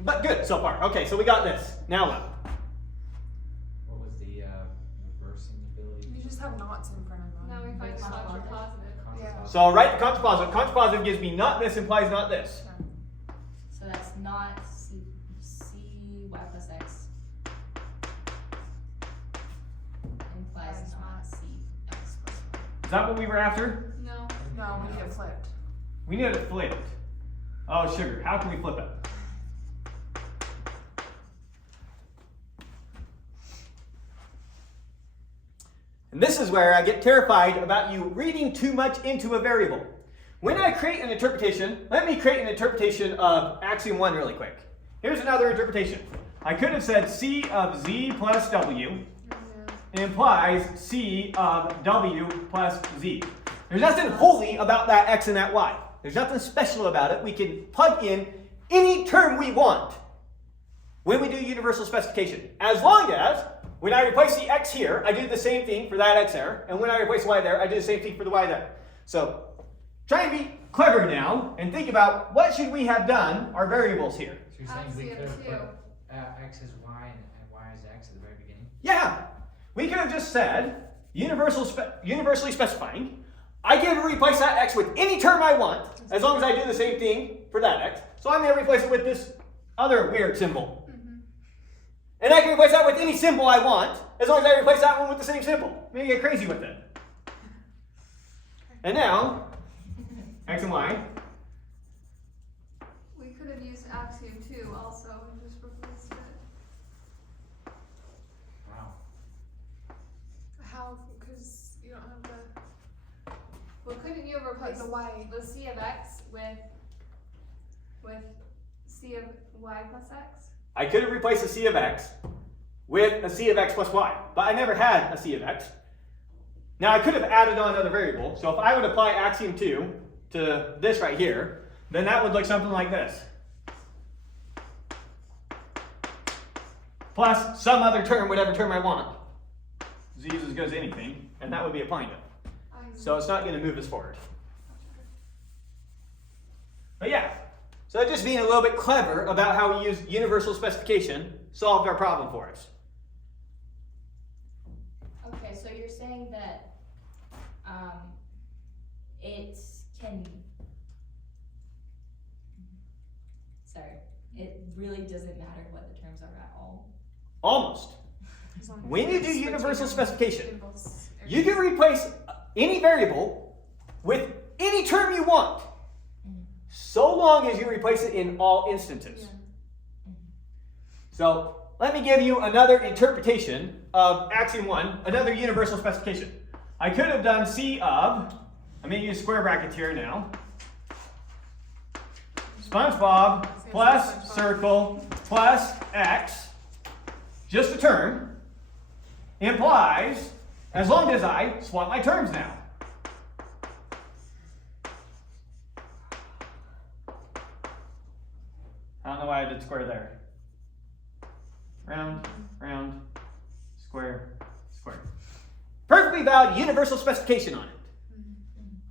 But good so far. Okay, so we got this. Now what? What was the reversing ability? You just have knots in front of them. Now we find the Contrapositive. contrapositive. Yeah. So I'll write the contrapositive. Contrapositive gives me not this implies not this. So that's not C Y plus X. Implies That's not not C X plus Y. Is that what we were after? No. No, we need it flipped. We need it flipped. Oh, sugar. How can we flip it? And this is where I get terrified about you reading too much into a variable. When I create an interpretation, let me create an interpretation of axiom 1 really quick. Here's another interpretation. I could have said C of Z plus W implies C of W plus Z. There's nothing holy about that X and that Y. There's nothing special about it. We can plug in any term we want when we do universal specification. As long as when I replace the X here, I do the same thing for that X there. And when I replace Y there, I do the same thing for the Y there. So try and be clever now and think about what should we have done our variables here. So you're saying we Axiom could have 2. put X as Y and Y as X at the very beginning? Yeah, we could have just said universally specifying I get to replace that x with any term I want, as long as I do the same thing for that x. So I'm going to replace it with this other weird symbol. And I can replace that with any symbol I want, as long as I replace that one with the same symbol. I'm going to get crazy with it. And now, x and y. We could have used axiom 2 also and just replaced it. Wow. How? Because you don't have the Well, couldn't you have replaced the y. the c of x with c of y plus x? I could have replaced a c of x with a c of x plus y, but I never had a c of x. Now I could have added on another variable, so if I would apply axiom 2 to this right here, then that would look something like this. Plus some other term, whatever term I want. Z is as good as anything, and that would be applying it. So it's not going to move us forward. But yeah, so just being a little bit clever about how we use universal specification solved our problem for us. Okay, so you're saying that it can, sorry, it really doesn't matter what the terms are at all? Almost. as long as When you do it's universal switching specification, in both you can replace any variable with any term you want, so long as you replace it in all instances. Yeah. So let me give you another interpretation of axiom 1, another universal specification. I could have done C of, I'm going to use square brackets here now, SpongeBob plus circle plus x, just a term, implies, as long as I swap my terms now. I don't know why I did square there. Round, round, square, square. Perfectly valid universal specification on it.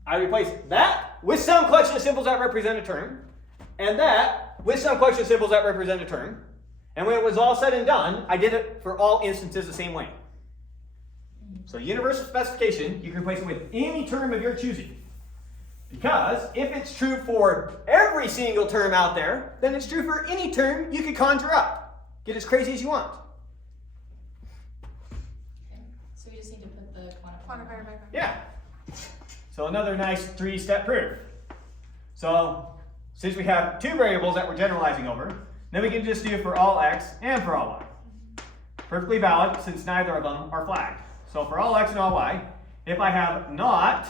I replace that with some collection of symbols that represent a term, and that with some collection of symbols that represent a term. And when it was all said and done, I did it for all instances the same way. So universal specification, you can replace it with any term of your choosing. Because if it's true for every single term out there, then it's true for any term you could conjure up. Get as crazy as you want. Okay, so we just need to put the Quantifier back on. Yeah. So another nice 3-step proof. So since we have two variables that we're generalizing over, then we can just do for all x and for all y. Perfectly valid since neither of them are flagged. So for all x and all y, if I have not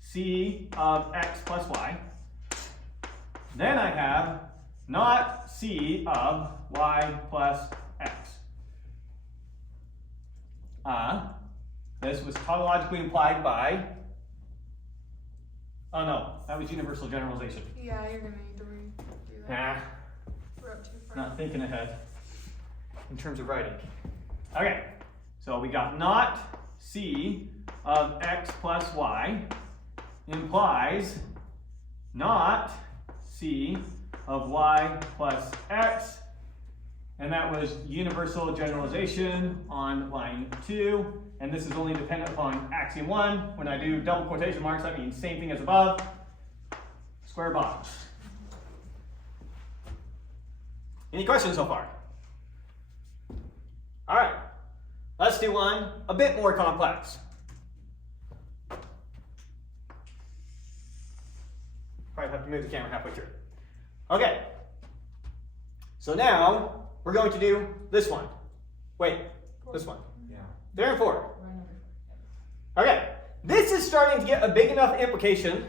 c of x plus y, then I have not c of y plus x. This was tautologically implied by, oh no, that was universal generalization. Yeah, you're gonna need to redo that. We're up too far. Not thinking ahead in terms of writing. Okay, so we got not c of x plus y implies not c of y plus x, and that was universal generalization on line 2, and this is only dependent upon axiom 1. When I do double quotation marks, that means same thing as above, square box. Any questions so far? All right, let's do one a bit more complex. Probably have to move the camera halfway through. Okay, so now we're going to do this one. Wait, this one. Yeah. Theorem 4. Run over. Okay, this is starting to get a big enough implication.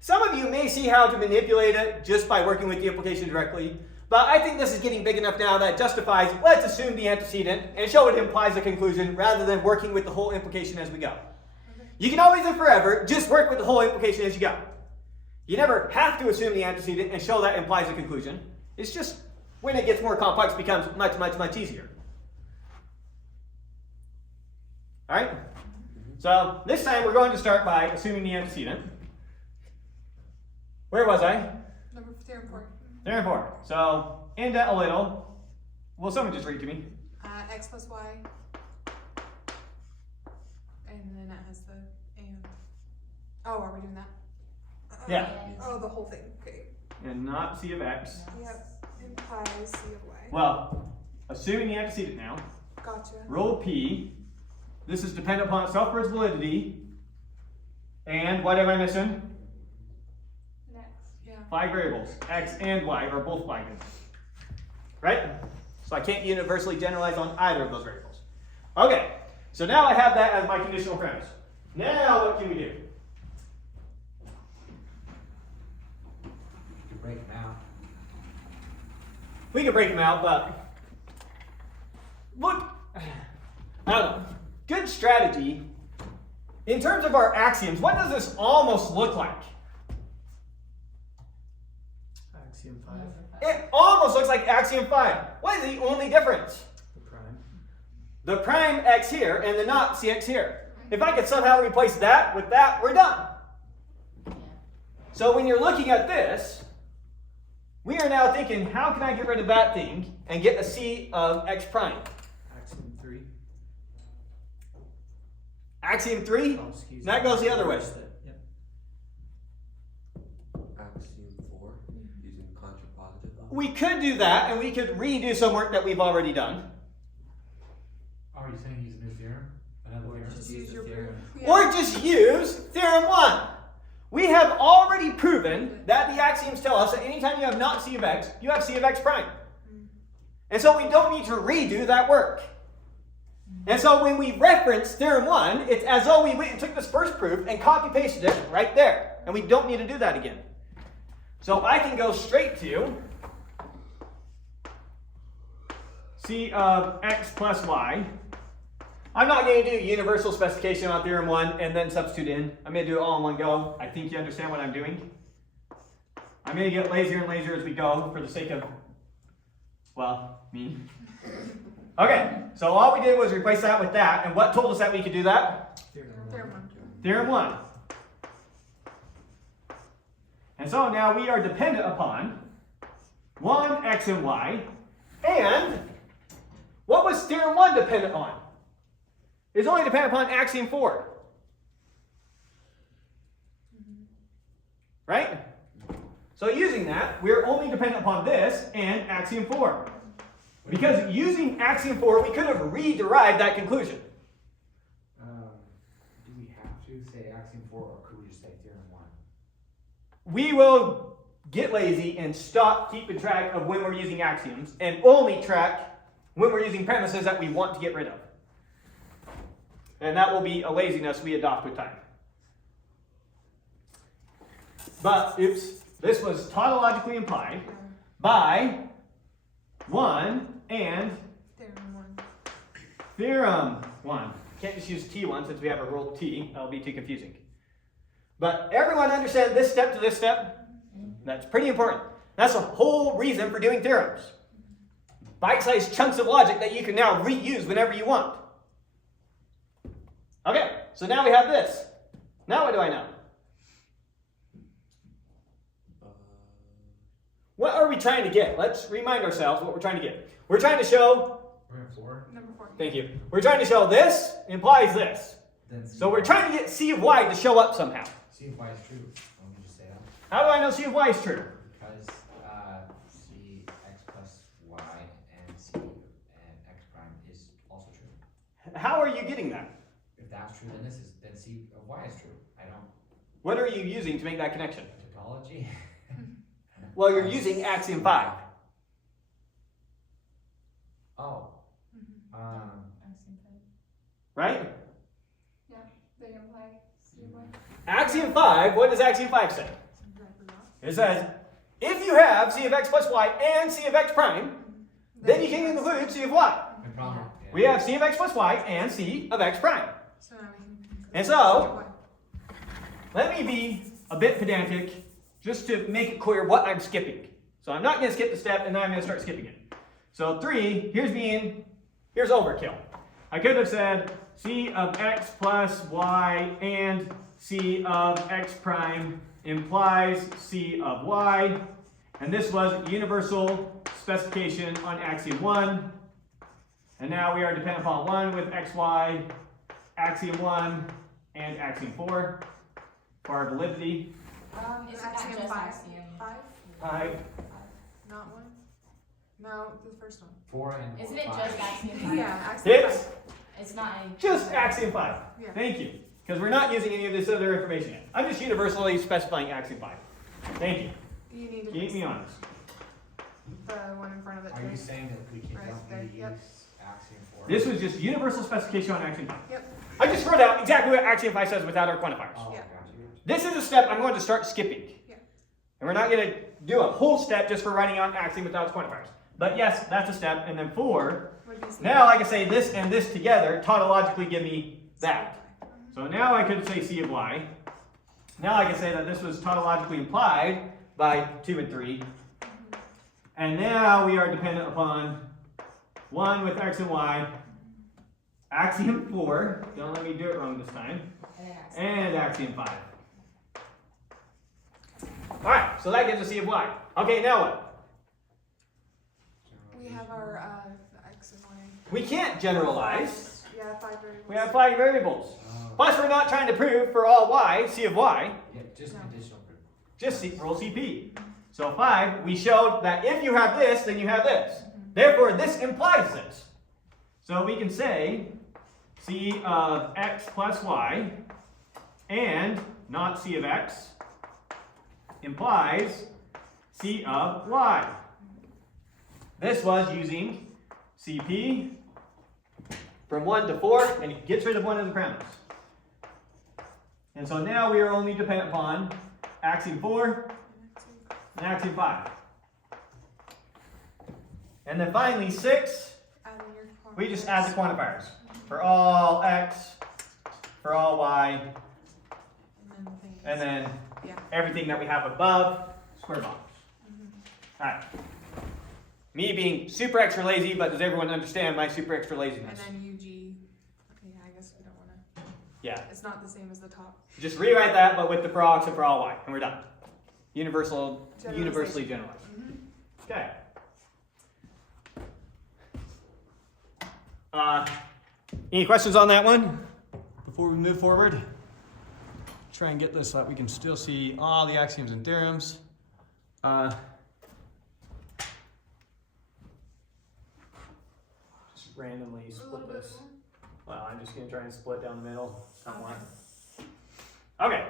Some of you may see how to manipulate it just by working with the implication directly, but I think this is getting big enough now that it justifies, let's assume the antecedent and show it implies a conclusion rather than working with the whole implication as we go. You can always and forever just work with the whole implication as you go. You never have to assume the antecedent and show that implies a conclusion. It's just when it gets more complex, it becomes much, much, much easier. All right? So this time we're going to start by assuming the antecedent. Where was I? Number Theorem 4. Theorem 4. So indent a little. Will someone just read to me? X plus y. And then it has the and. Oh, are we doing that? Yeah. Oh, the whole thing. Okay. And not C of X. Yep. Implies C of Y. Well, assuming you antecedent now, Gotcha. rule P, this is dependent upon self-first validity, and what am I missing? Next. Yeah. 5 variables, X and Y are both binding. Right? So I can't universally generalize on either of those variables. Okay, so now I have that as my conditional premise. Now what can we do? You can break them out. We can break them out, but look, I don't know. Good strategy. In terms of our axioms, what does this almost look like? Axiom 5. It almost looks like axiom 5. What is the only difference? The prime. The prime x here and the not cx here. If I could somehow replace that with that, we're done. So when you're looking at this, we are now thinking, how can I get rid of that thing and get a c of x prime? Axiom 3. Axiom 3? Oh, excuse That me. goes the other way. Yep. Axiom 4, using contrapositive. We could do that, and we could redo some work that we've already done. Are you saying use a new theorem? Another Or theorem? just Use use your the theorem. proof. Or just use theorem 1. We have already proven that the axioms tell us that anytime you have not c of x, you have c of x prime. And so we don't need to redo that work. And so when we reference theorem 1, it's as though we went and took this first proof and copy-pasted it right there. And we don't need to do that again. So I can go straight to c of x plus y. I'm not going to do universal specification on theorem 1 and then substitute in. I'm going to do it all in one go. I think you understand what I'm doing. I'm going to get lazier and lazier as we go for the sake of, well, me. Okay, so all we did was replace that with that. And what told us that we could do that? Theorem Theorem 1. 1. Theorem 1. And so now we are dependent upon 1, x and y. And what was theorem 1 dependent on? It's only dependent upon axiom 4. Right? So using that, we're only dependent upon this and axiom 4. Because using axiom 4, we could have re-derived that conclusion. Do we have to say axiom 4 or could we just say theorem 1? We will get lazy and stop keeping track of when we're using axioms and only track when we're using premises that we want to get rid of. And that will be a laziness we adopt with time. But, oops, this was tautologically implied by 1 and Theorem 1. theorem 1. Can't just use T1 since we have a rule T. That'll be too confusing. But everyone understand this step to this step? That's pretty important. That's the whole reason for doing theorems. Bite-sized chunks of logic that you can now reuse whenever you want. Okay, so now we have this. Now what do I know? What are we trying to get? Let's remind ourselves what we're trying to get. We're trying to show, We're at 4. Number 4. thank you. We're trying to show this implies this. Then So we're trying to get C of y to show up somehow. see if y is true. Let me just say that. How do I know C of y is true? Because c x plus y and c and x prime is also true. How are you getting that? If that's true, then then c of y is true. I don't What are you using to make that connection? tautology. Well, you're using axiom 5. Oh. Right? Yeah, they imply C of Y. Axiom 5, what does axiom 5 say? It says, if you have C of x plus y and C of x prime, then you can include C of y. My problem. We have C of x plus y and C of x prime. So now we can. And so, let me be a bit pedantic just to make it clear what I'm skipping. So I'm not going to skip the step and then I'm going to start skipping it. So 3, here's overkill. I could have said C of x plus y and C of x prime implies C of y. And this was universal specification on axiom 1. And now we are dependent upon 1 with xy, axiom 1, and axiom 4. for our validity. Isn't that Axiom just five. axiom? 5? 5. Not 1? No, the first one. 4 and Isn't it 5. just axiom 5? Yeah, axiom It's 5. It's not a. just axiom 5. Yeah. Thank you. Because we're not using any of this other information yet. I'm just universally specifying axiom 5. Thank you. You need to Keep me honest. the one in front of it Are you too. saying that we can Right don't there, really yep. use axiom 4? This was just universal specification on axiom 5. Yep. I just wrote out exactly what axiom 5 says without our quantifiers. Oh, Yeah. got you. This is a step I'm going to start skipping. Yeah. And we're not going to do a whole step just for writing out axiom without its quantifiers. But yes, that's a step. And then 4, Would be C. now I can say this and this together tautologically give me that. So now I could say C of y. Now I can say that this was tautologically implied by 2 and 3. And now we are dependent upon 1 with x and y, axiom 4, don't let me do it wrong this time, And then axiom. and axiom 5. Alright, so that gives us C of y. Okay, now what? We have our x and y. We can't generalize. Yeah, 5 variables. We have 5 variables. Oh. Plus we're not trying to prove for all y, C of y, Yeah, just No. conditional proof. just roll CP. So 5, we showed that if you have this, then you have this. Therefore, this implies this. So we can say C of x plus y and not C of x implies C of y. This was using CP from 1 to 4, and it gets rid of one of the premise. And so now we are only dependent upon axiom 4 and axiom 5. And then finally 6, Adding your we just add the quantifiers. For all x, for all y, And then things. and then Yeah. everything that we have above, square box. Alright. Me being super extra lazy, but does everyone understand my super extra And laziness? then UG. Okay, yeah, I guess we don't want to. Yeah. It's not the same as the top. Just rewrite that, but with the for all x and for all y, and we're done. Universally generalized. Okay. Any questions on that one before we move forward? Try and get this so that we can still see all the axioms and theorems. Just randomly split this. Well, I'm just going to try and split down the middle. Not one. Okay.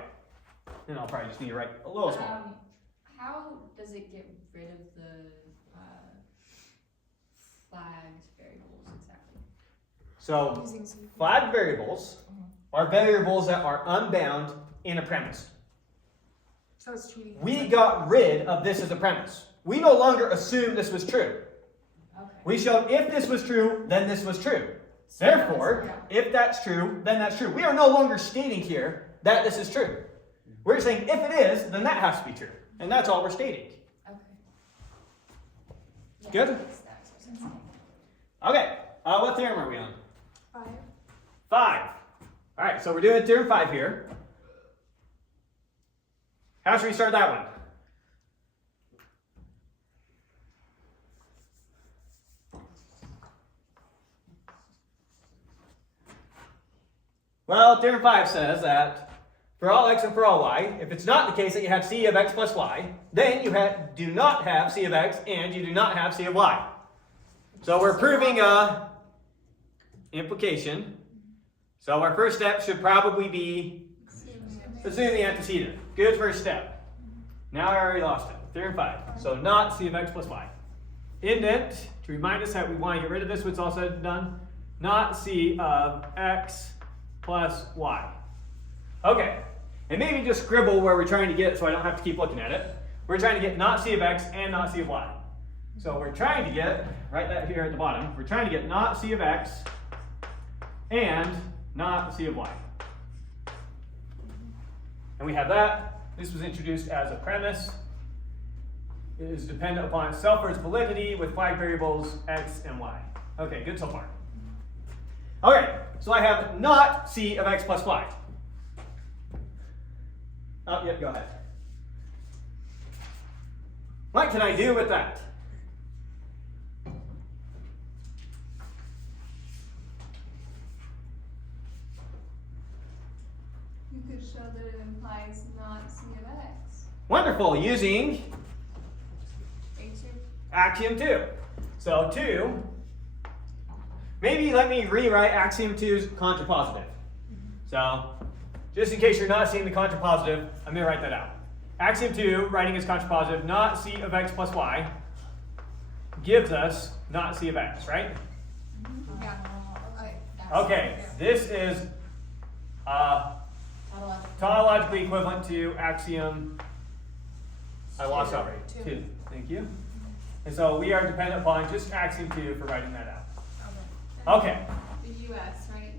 Then I'll probably just need to write a little smaller. How does it get rid of the flagged variables exactly? So Using C. flagged variables are variables that are unbound in a premise. So it's cheating. We got rid of this as a premise. We no longer assume this was true. Okay. We showed if this was true, then this was true. So Therefore, if that's true, then that's true. We are no longer stating here that this is true. We're saying if it is, then that has to be true. And that's all we're stating. Okay. Yeah, Good? that makes sense. Okay, what theorem are we on? 5. 5. All right, so we're doing theorem 5 here. How should we start that one? Well, theorem 5 says that for all x and for all y, if it's not the case that you have C of x plus y, then you do not have C of x and you do not have C of y. So we're proving a implication. So our first step should probably be assume the antecedent. Good first step. Now I already lost it. Theorem 5. So not C of x plus y. Indent, to remind us that we want to get rid of this when it's all said and done, not C of x plus y. Okay, and maybe just scribble where we're trying to get so I don't have to keep looking at it. We're trying to get not C of x and not C of y. So we're trying to get, write that here at the bottom, we're trying to get not C of x and not C of y. And we have that. This was introduced as a premise. It is dependent upon itself or its validity with flagged variables x and y. Okay, good so far. Okay, so I have not C of x plus y. Oh, yeah, go ahead. What can I do with that? You could show that it implies not C of X. Wonderful, using Axiom. axiom 2. So 2, maybe let me rewrite axiom 2's contrapositive. So, just in case you're not seeing the contrapositive, I'm going to write that out. Axiom 2, writing as contrapositive, not C of X plus Y, gives us not C of X, right? Yeah. Okay, this is tautologically equivalent to axiom, I lost already, 2. Thank you. And so we are dependent upon just axiom 2 for writing that out. Okay. The US, right?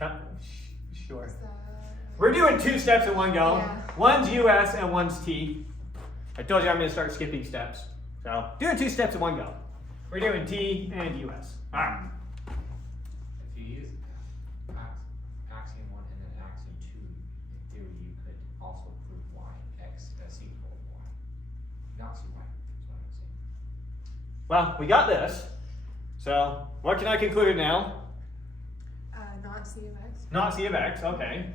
Yeah. Sure. Is that- We're doing 2 steps in one go. Yeah. One's US and one's T. I told you I'm going to start skipping steps. So, doing 2 steps in one go. We're doing T and US. All right. If you use axiom 1 and then axiom 2, in theory you could also prove y, x, c equals y. Not c y, is what I'm saying. Well, we got this. So, what can I conclude now? Not C of X. Not C of X, okay.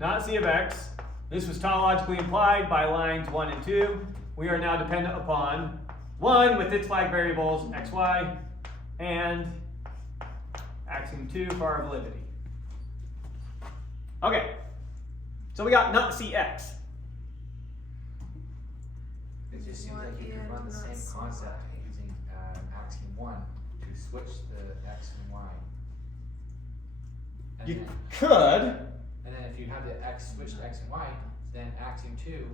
Not C of X. This was tautologically implied by lines 1 and 2. We are now dependent upon 1 with its flag variables x, y, and axiom 2 for our validity. Okay. So we got not CX. It just seems Y like you could and run the not same c concept y. using axiom 1 to switch the x and y. And You then, could, and then if you have the x switch to x and y, then axiom 2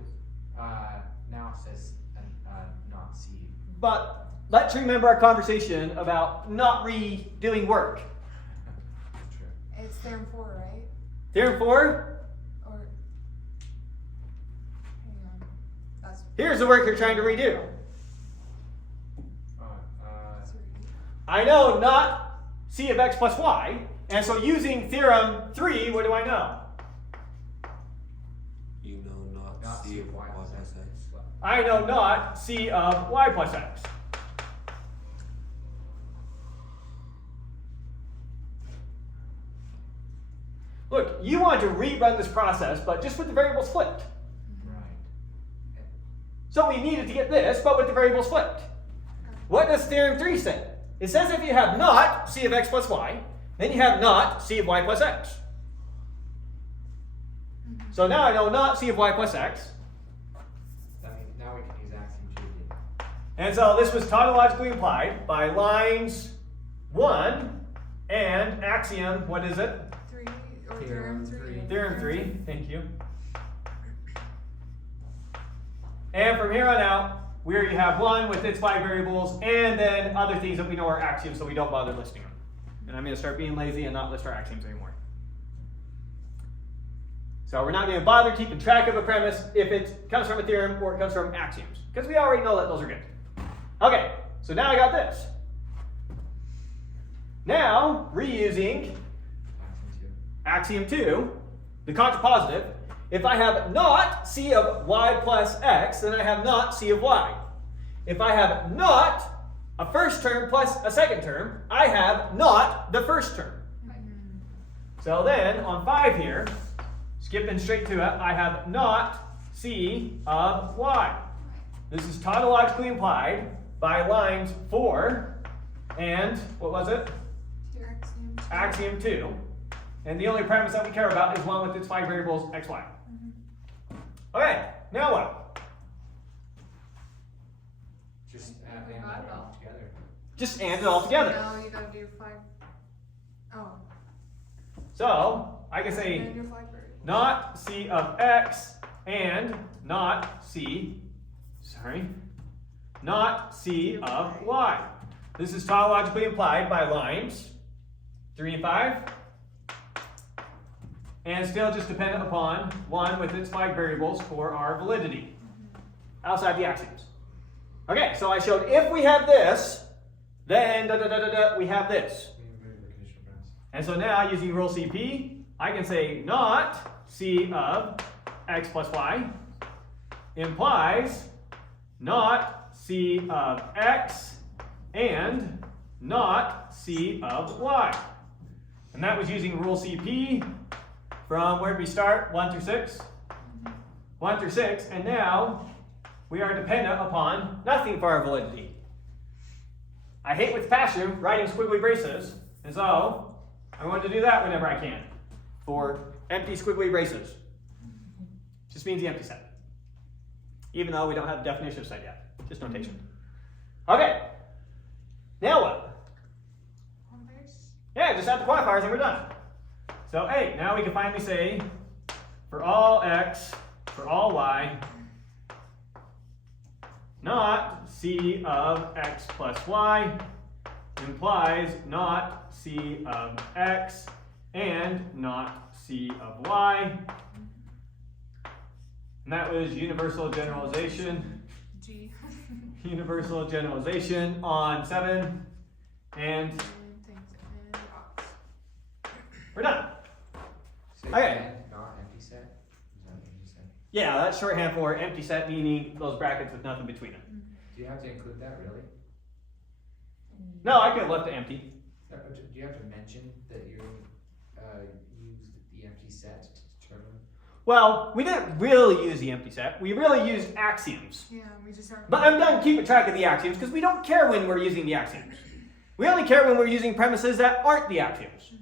now says not c. but let's remember our conversation about not redoing work. That's true. It's theorem 4, right? Theorem 4, Or hang on. That's here's the work you're trying to redo. 3. I know not C of X plus Y, and so using theorem 3, what do I know? You know not Not C of Y plus X. Well, I know not C of Y plus X. Look, you want to rerun this process, but just with the variables flipped. right. So we needed to get this, but with the variables flipped. What does theorem 3 say? It says if you have not C of X plus Y, then you have not C of Y plus X. So now I know not C of Y plus X. That means now we can use axiom 2 again. And so this was tautologically implied by lines 1 and axiom, what is it? 3 or Theorem theorem 3. three. Theorem 3, thank you. And from here on out, we already have 1 with its 5 variables, and then other things that we know are axioms, so we don't bother listing them. And I'm going to start being lazy and not list our axioms anymore. So we're not going to bother keeping track of a premise if it comes from a theorem or it comes from axioms, because we already know that those are good. Okay, so now I got this. Now, reusing Axiom 2. axiom 2, the contrapositive, if I have not C of Y plus X, then I have not C of Y. If I have not a first term plus a second term, I have not the first term. So then, on 5 here, skipping straight to it, I have not C of Y. This is tautologically implied by lines 4 and, what was it? Axiom 2. Axiom 2. And the only premise that we care about is 1 with its 5 variables, x, y. Okay, now what? Just We add got it them all. together. Just add it all together. Now you gotta do 5. Oh. So, I can And say then your 5 variables. not C of X and not C of Y. This is tautologically implied by lines 3 and 5. And still just dependent upon 1 with its 5 variables for our validity. Outside the axioms. Okay, so I showed if we have this, then we have this. We remove the conditional premise. And so now, using rule CP, I can say not C of X plus Y implies not C of X and not C of Y. And that was using rule CP from where did we start? 1 through 6? 1 through 6, and now we are dependent upon nothing for our validity. I hate with passion writing squiggly braces, and so I want to do that whenever I can for empty squiggly braces. Just means the empty set. Even though we don't have a definition of set yet, just notation. Okay, now what? Yeah, just add the quantifiers and we're done. So hey, now we can finally say for all x, for all y, not c of x plus y implies not c of x and not c of y. And that was universal generalization. G. Universal generalization on 7 and we're done. Say Okay. and, not empty set? Is that what you said? Yeah, that's shorthand for empty set, meaning those brackets with nothing between them. Do you have to include that, really? No, I could have left it empty. But do you have to mention that you used the empty set to determine? Well, we didn't really use the empty set. We really used axioms. Yeah, we just are. But I'm done keeping track of the axioms because we don't care when we're using the axioms. We only care when we're using premises that aren't the axioms.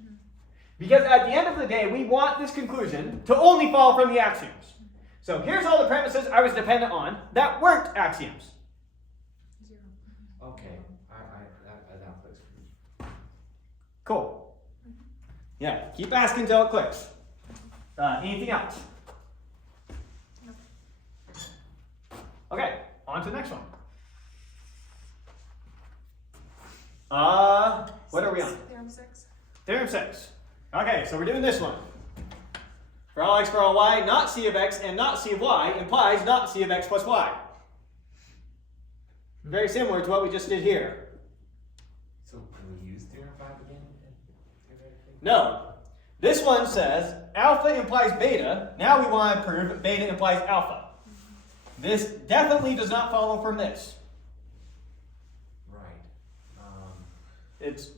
Because at the end of the day, we want this conclusion to only fall from the axioms. So here's all the premises I was dependent on that weren't axioms. Okay, that clicks for me. Cool. Yeah, keep asking until it clicks. Anything else? Okay, on to the next one. What are we on? Theorem 6. Theorem 6. Okay, so we're doing this one. For all x for all y, not c of x and not c of y implies not c of x plus y. Very similar to what we just did here. So can we use theorem 5 again? Theoretically? No. This one says alpha implies beta. Now we want to prove beta implies alpha. This definitely does not follow from this. Right.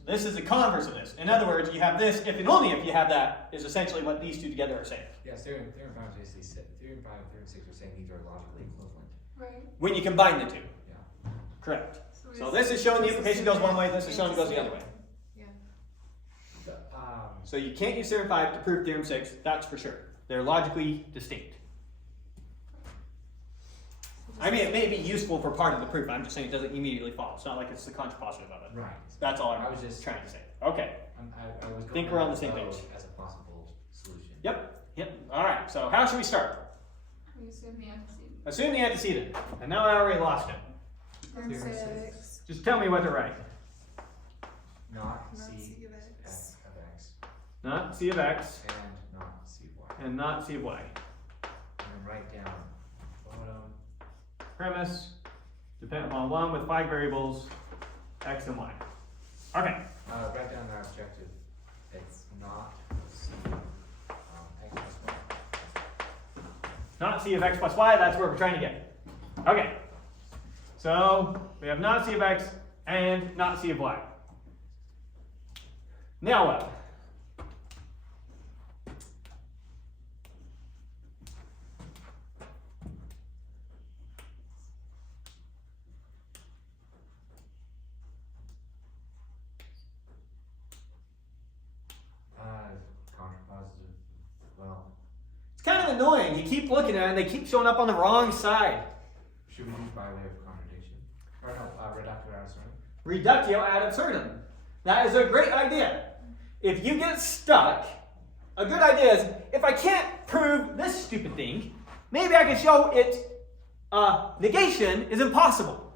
This is the converse of this. In other words, you have this if and only if you have that is essentially what these two together are saying. Yes, theorem 5 is basically theorem 5 and theorem 6 are saying these are logically equivalent. Right. When you combine the two. Yeah. Correct. So it's- this is showing the this is implication goes one way, this is showing it goes the other way. Yeah. So, So you can't use theorem 5 to prove theorem 6, that's for sure. They're logically distinct. I mean, it may be useful for part of the proof, I'm just saying it doesn't immediately follow. It's not like it's the contrapositive of it. right. That's all I I was was just trying to say. Okay. I was Think going we're on with the same those page. as a possible solution. Yep. All right, so how should we start? We assume the antecedent. Assume the antecedent. And now I already lost it. Theorem Theorem 6. Just tell me what to write. Not Not c C of f X. of x Not c of x and not c of y. and not c of y. And then write down bottom. Premise, dependent on one with 5 variables, x and y. Okay. Write down our objective. It's not c x plus y. Not c of x plus y, that's where we're trying to get. Okay. So we have not c of x and not c of y. Now what? Contrapositive. Well, It's kind of annoying. You keep looking at it and they keep showing up on the wrong side. should we use by way of contradiction? Or no, reductio ad absurdum? Reductio ad absurdum. That is a great idea. If you get stuck, a good idea is, if I can't prove this stupid thing, maybe I can show its negation is impossible.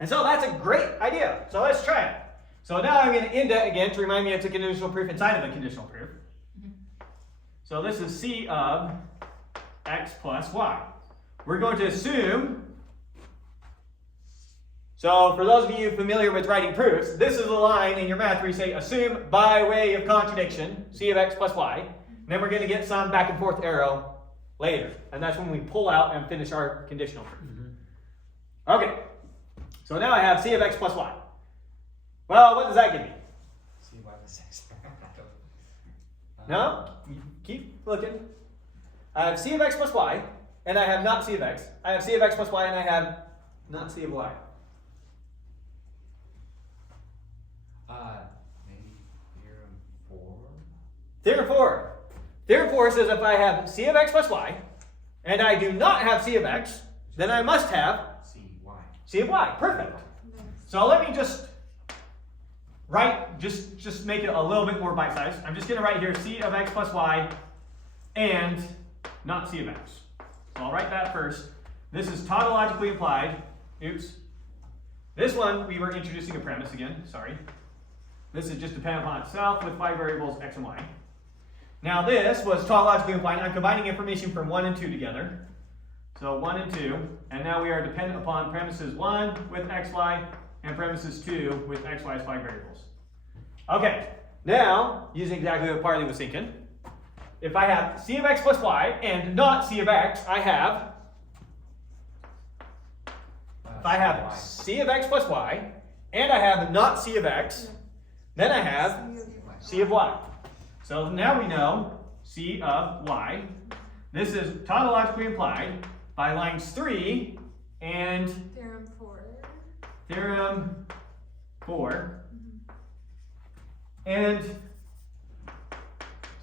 And so that's a great idea. So let's try it. So now I'm going to indent again to remind me it's a conditional proof inside of a conditional proof. So this is c of x plus y. We're going to assume, so for those of you familiar with writing proofs, this is a line in your math where you say assume by way of contradiction, c of x plus y. And then we're going to get some back and forth arrow later. And that's when we pull out and finish our conditional proof. Okay, so now I have c of x plus y. Well, what does that give me? C y plus x. No? keep looking. I have c of x plus y, and I have not c of x. I have c of x plus y, and I have not c of y. Maybe theorem 4? Theorem 4. Theorem 4 says if I have c of x plus y, and I do not have c of x, then I must have C-Y. c of y. Perfect. So let me just write, just make it a little bit more bite-sized. I'm just going to write here c of x plus y and not c of x. So I'll write that first. This is tautologically implied. Oops. This one, we were introducing a premise again. Sorry. This is just dependent upon itself with 5 variables x and y. Now this was tautologically implied. I'm combining information from 1 and 2 together. So 1 and 2. And now we are dependent upon premises 1 with xy and premises 2 with xy as 5 variables. Okay. Now, using exactly what Parley was thinking, if I have c of x plus y and not c of x, I have, if I have c of x plus y and I have not c of x, then I have c of y. So now we know c of y. This is tautologically implied by lines 3 and Theorem 4. theorem 4. And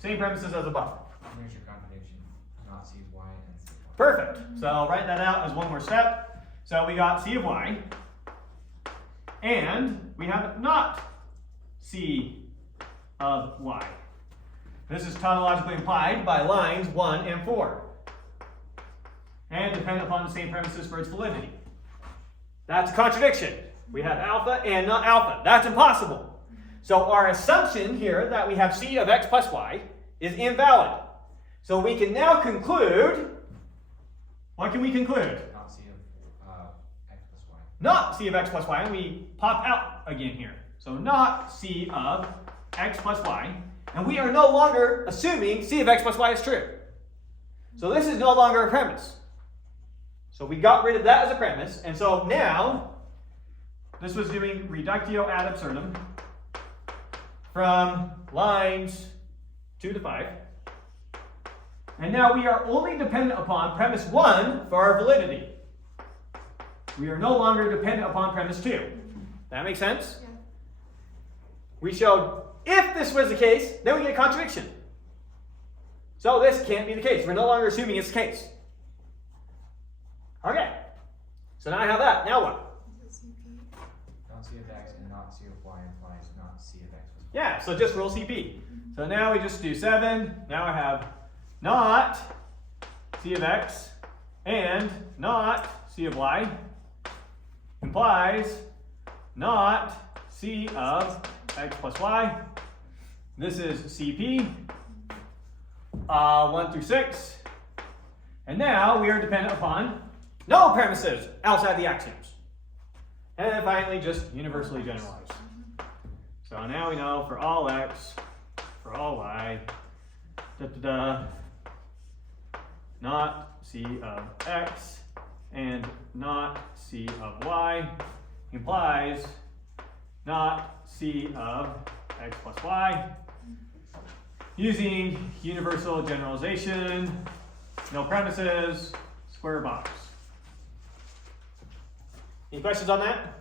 same premises as above. Here's your contradiction. Not C-Y and C-Y. Perfect. So I'll write that out as one more step. So we got c of y. And we have not c of y. This is tautologically implied by lines 1 and 4. And dependent upon the same premises for its validity. That's a contradiction. We have alpha and not alpha. That's impossible. So our assumption here that we have c of x plus y is invalid. So we can now conclude, what can we conclude? Not C of X plus Y. Not c of x plus y, and we pop out again here. So not c of x plus y, and we are no longer assuming c of x plus y is true. So this is no longer a premise. So we got rid of that as a premise, and so now, this was doing reductio ad absurdum from lines 2 to 5. And now we are only dependent upon premise 1 for our validity. We are no longer dependent upon premise 2. That makes sense? Yeah. We showed if this was the case, then we get a contradiction. So this can't be the case. We're no longer assuming it's the case. Okay. So now I have that. Now what? Not C of X and not C of Y implies not C of X plus Y. Yeah, so just roll CP. So now we just do 7. Now I have not c of x and not c of y implies not c of x plus y. This is CP 1 through 6. And now we are dependent upon no premises outside the axioms. And then finally just universally generalized. So now we know for all x, for all y, not c of x and not c of y implies not c of x plus y. Using universal generalization, no premises, square box. Any questions on that?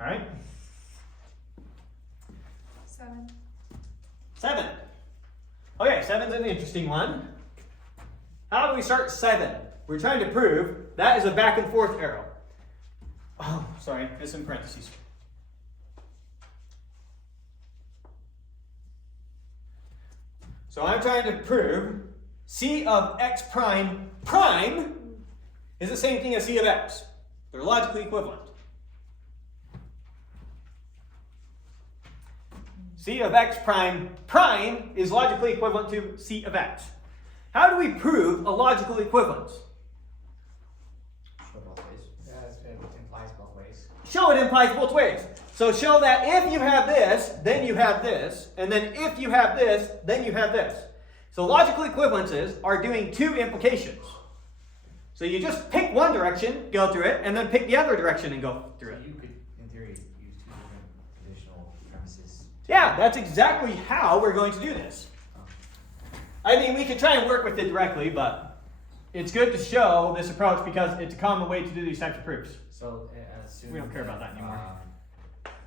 All right. 7. 7. Okay, 7's an interesting one. How do we start 7? We're trying to prove that is a back and forth arrow. Oh, sorry, it's in parentheses. So I'm trying to prove c of x prime prime is the same thing as c of x. They're logically equivalent. C of x prime prime is logically equivalent to c of x. How do we prove a logical equivalence? Show both ways. It implies both ways. Show it implies both ways. So show that if you have this, then you have this, and then if you have this, then you have this. So logical equivalences are doing two implications. So you just pick one direction, go through it, and then pick the other direction and go through So it. you could, in theory, use two different conditional premises Yeah, that's exactly how we're going to do this. I mean, we could try and work with it directly, but it's good to show this approach because it's a common way to do these types of proofs. So, assume We don't care about that anymore.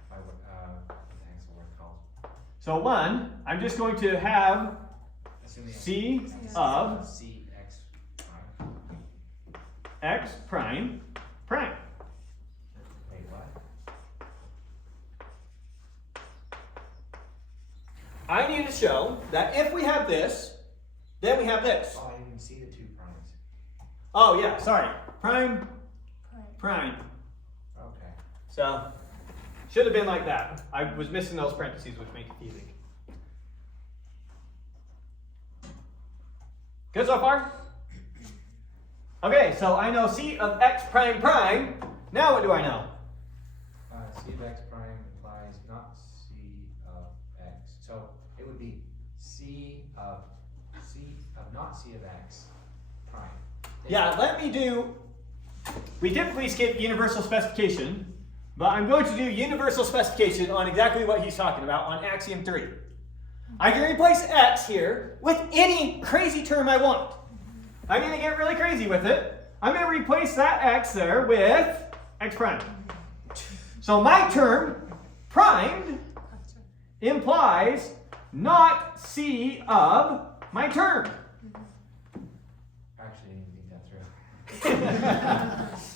What the heck's the word called? So 1, I'm just going to have Assuming C of C x prime. x prime prime. Wait, what? I need to show that if we have this, then we have this. Oh, I didn't even see the 2 primes. Oh yeah, sorry. Prime, prime. Okay. So, should have been like that. I was missing those parentheses, which make it confusing. Good so far? Okay, so I know C of x prime prime. Now what do I know? C of x prime implies not C of x. So it would be C of not C of x prime. Yeah, let me do, we typically skip universal specification, but I'm going to do universal specification on exactly what he's talking about on axiom 3. I can replace x here with any crazy term I want. I'm going to get really crazy with it. I'm going to replace that x there with x prime. So my term, primed, implies not C of my term. Actually, I didn't think that through.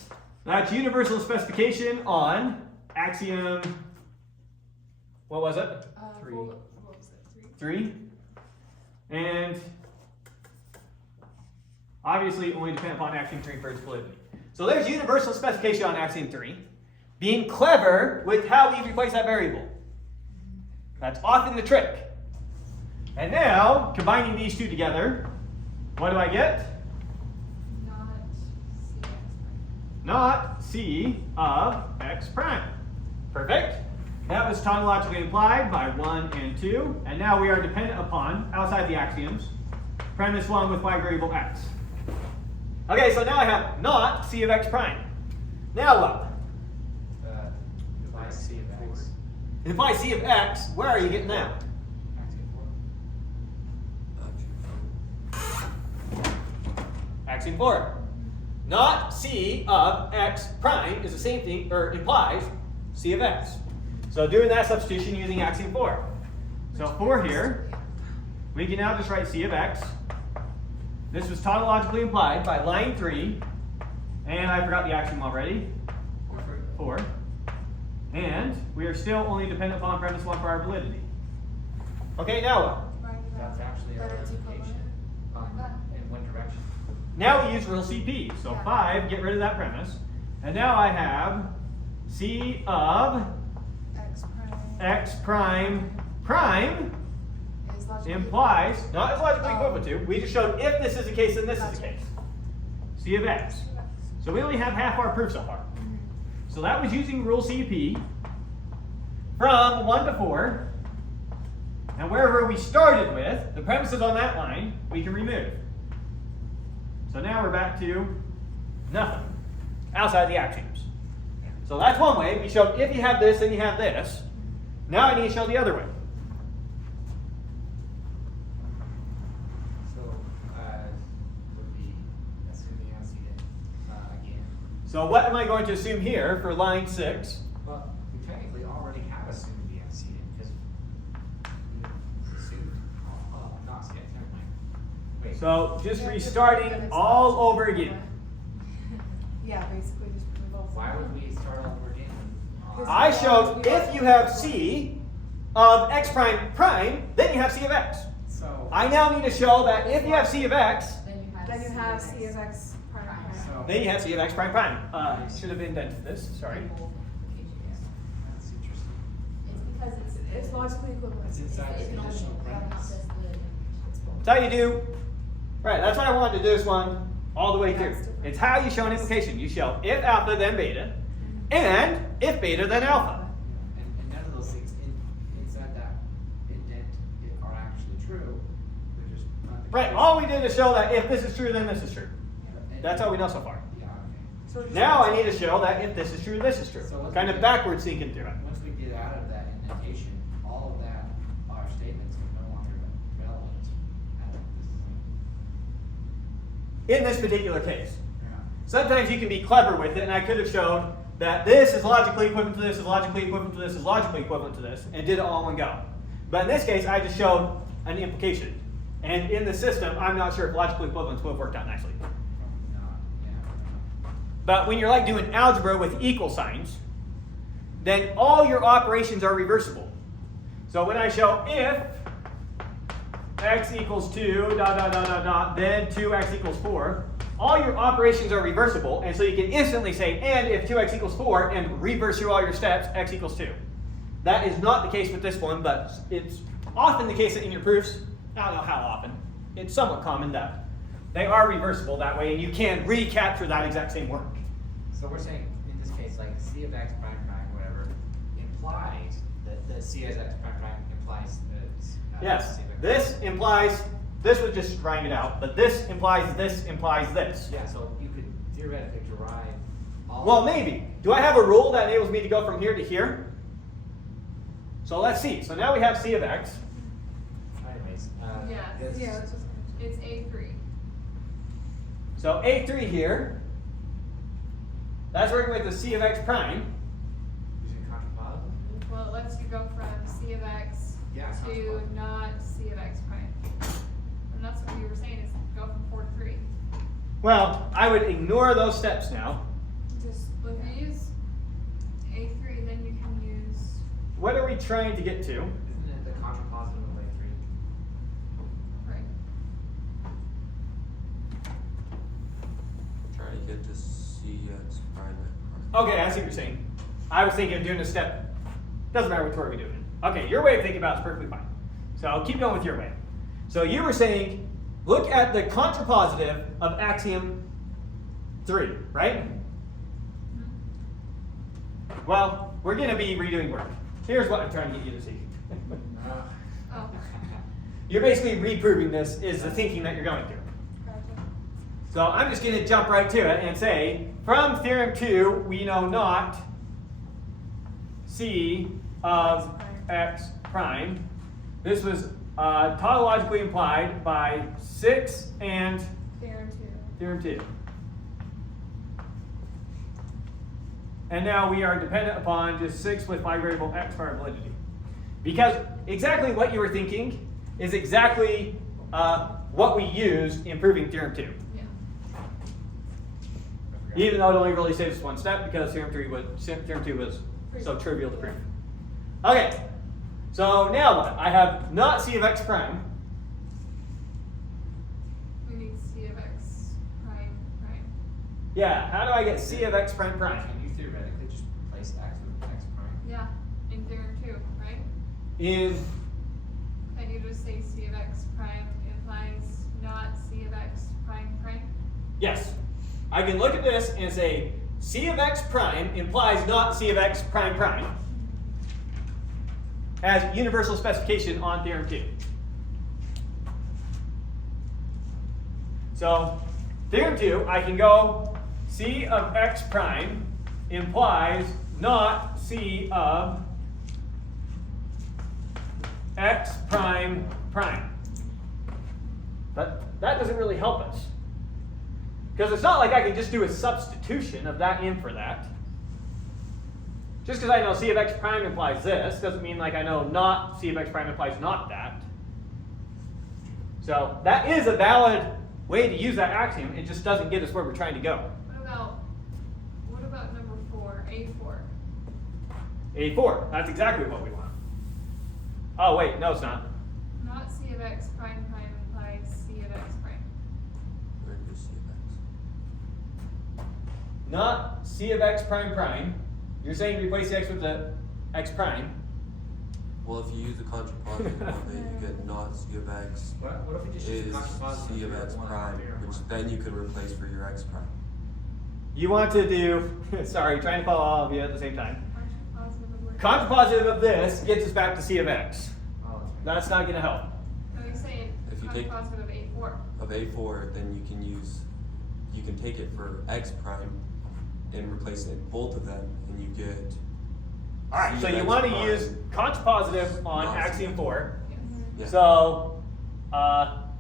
That's universal specification on axiom, what was it? 3. What was it? 3? 3. And obviously only depend upon axiom 3 for its validity. So there's universal specification on axiom 3. Being clever with how we replace that variable. That's often the trick. And now, combining these two together, what do I get? Not C of x prime. Perfect. That was tautologically implied by 1 and 2. And now we are dependent upon, outside the axioms, premise 1 with y variable x. Okay, so now I have not C of x prime. Now what? Implies C of x. It implies C of x. Where are you getting that? Axiom 4. Not C of x prime is the same thing, or implies C of x. So doing that substitution using axiom 4. So 4 here, we can now just write C of x. This was tautologically implied by line 3, and I forgot the axiom already. 4. And we are still only dependent upon premise 1 for our validity. Okay, now what? That's actually our implication. In one direction. Now we use rule CP. So 5, get rid of that premise. And now I have C of x prime prime implies, not as logically equivalent to, we just showed if this is the case, then this is the case. C of x. So we only have half our proof so far. So that was using rule CP from 1 to 4. And wherever we started with, the premises on that line, we can remove. So now we're back to nothing outside the axioms. So that's one way. We showed if you have this, then you have this. Now I need to show the other way. So, would be assuming antecedent again. So what am I going to assume here for line 6? Well, we technically already have assumed the antecedent because we assumed, not yet, never mind. Wait. So just restarting all over again. Yeah, basically just remove all. Why would we start all over again? I showed if you have C of x prime prime, then you have C of x. So, I now need to show that if you have C of x, Then Then you have C of x prime. so then you have C of x prime prime. Should have indented this, sorry. that's interesting. It's because It's logically equivalent. It's inside it the can only conditional not premise. just the That's how you do. Right, that's what I wanted to do this one all the way through. That's different. It's how you show an implication. You show if alpha, then beta, and if beta, then alpha. And none of those things inside that indent are actually true. They're just not the Right, case. all we did is show that if this is true, then this is true. And- That's all we know so far. Yeah, okay. So just- Now I need to show that if this is true, this is true. So let's Kind of look at- backwards thinking through it. Once we get out of that indentation, all of that in this particular case. Yeah. Sometimes you can be clever with it, and I could have shown that this is logically equivalent to this, is logically equivalent to this, is logically equivalent to this, and did it all in one go. But in this case, I just showed an implication. And in the system, I'm not sure if logical equivalence would have worked out nicely. But when you're like doing algebra with equal signs, then all your operations are reversible. So when I show if x equals 2, then 2x equals 4, all your operations are reversible, and so you can instantly say, and if 2x equals 4, and reverse through all your steps, x equals 2. That is not the case with this one, but it's often the case that in your proofs, I don't know how often, it's somewhat common that they are reversible that way, and you can recapture that exact same work. So we're saying, in this case, like c of x prime prime, whatever, implies that the c of x prime prime implies Yes, c of x. this implies, this would just write it out, but this implies this implies this. Yeah, so you could theoretically derive all. Well, maybe. Do I have a rule that enables me to go from here to here? So let's see. So now we have c of x. Anyways, Yeah, this- Yeah, it's just. it's A3. So a3 here, that's working with the c of x prime. using contrapositive. Well, it lets you go from C of X Yeah, to contrapositive. not C of X prime. And that's what you were saying, is go from 4 to 3. Well, I would ignore those steps now. Just, if you use A3, then you can use, What are we trying to get to? Isn't it the contrapositive of A3? right, Try to get to cx prime. Okay, I see what you're saying. I was thinking of doing a step. Doesn't matter which way we do it. Okay, your way of thinking about it is perfectly fine. So I'll keep going with your way. So you were saying, look at the contrapositive of axiom 3, right? Well, we're going to be redoing work. Here's what I'm trying to get you to see. oh, You're basically reproving this is the thinking that you're going through. gotcha. So I'm just going to jump right to it and say, from theorem 2, we know not c of x prime. This was tautologically implied by 6 and Theorem 2. theorem 2. And now we are dependent upon just 6 with 5 variable x for our validity. Because exactly what you were thinking is exactly what we used in proving theorem 2. Yeah. Even though it only really saves us one step because theorem 2 was so trivial to prove. Okay, so now what? I have not c of x prime. We need C of X prime prime. Yeah, how do I get c of x prime prime? Can you theoretically just replace x with x prime? Yeah, in Theorem 2, right? In, Can you just say C of X prime implies not C of X prime prime? yes, I can look at this and say c of x prime implies not c of x prime prime as universal specification on theorem 2. So theorem 2, I can go c of x prime implies not c of x prime prime. But that doesn't really help us. Because it's not like I can just do a substitution of that in for that. Just because I know c of x prime implies this doesn't mean like I know not c of x prime implies not that. So that is a valid way to use that axiom. It just doesn't get us where we're trying to go. What about number 4, A4? A4, that's exactly what we want. Oh wait, no it's not. Not C of X prime prime implies C of X prime. Where do c of x? Not c of x prime prime. You're saying replace the x with the x prime. Well, if you use the contrapositive of it, you get not c of x What if we just use is the contrapositive c of of x one prime, theorem which one? then you could replace for your x prime. You want to do, sorry, trying to follow all of you at the same time. Positive of what? Contrapositive of this gets us back to c of x. Oh, That's not going to help. No, you're saying If you take- positive of A4. Of a4, then you can take it for x prime and replace it both of them, and you get All right, c so of you x want to prime. use contrapositive on Not axiom 4. Yes. Yeah. So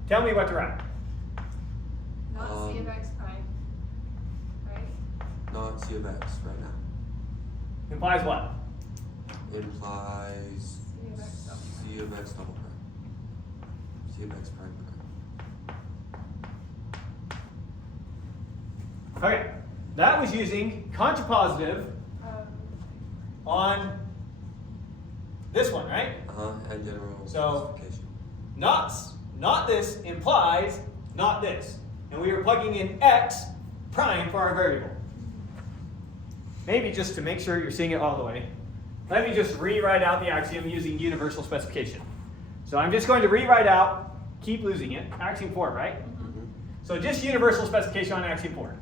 tell me what to write. Not C of x prime, right? Not C of X right now. Implies what? Implies C of x double C of X double prime. C of X prime prime. Okay, that was using contrapositive prime. on this one, right? And general So- specification. Not this implies not this. And we were plugging in x prime for our variable. Maybe just to make sure you're seeing it all the way, let me just rewrite out the axiom using universal specification. So I'm just going to rewrite out, keep losing it, axiom 4, right? Mhm. So just universal specification on axiom 4.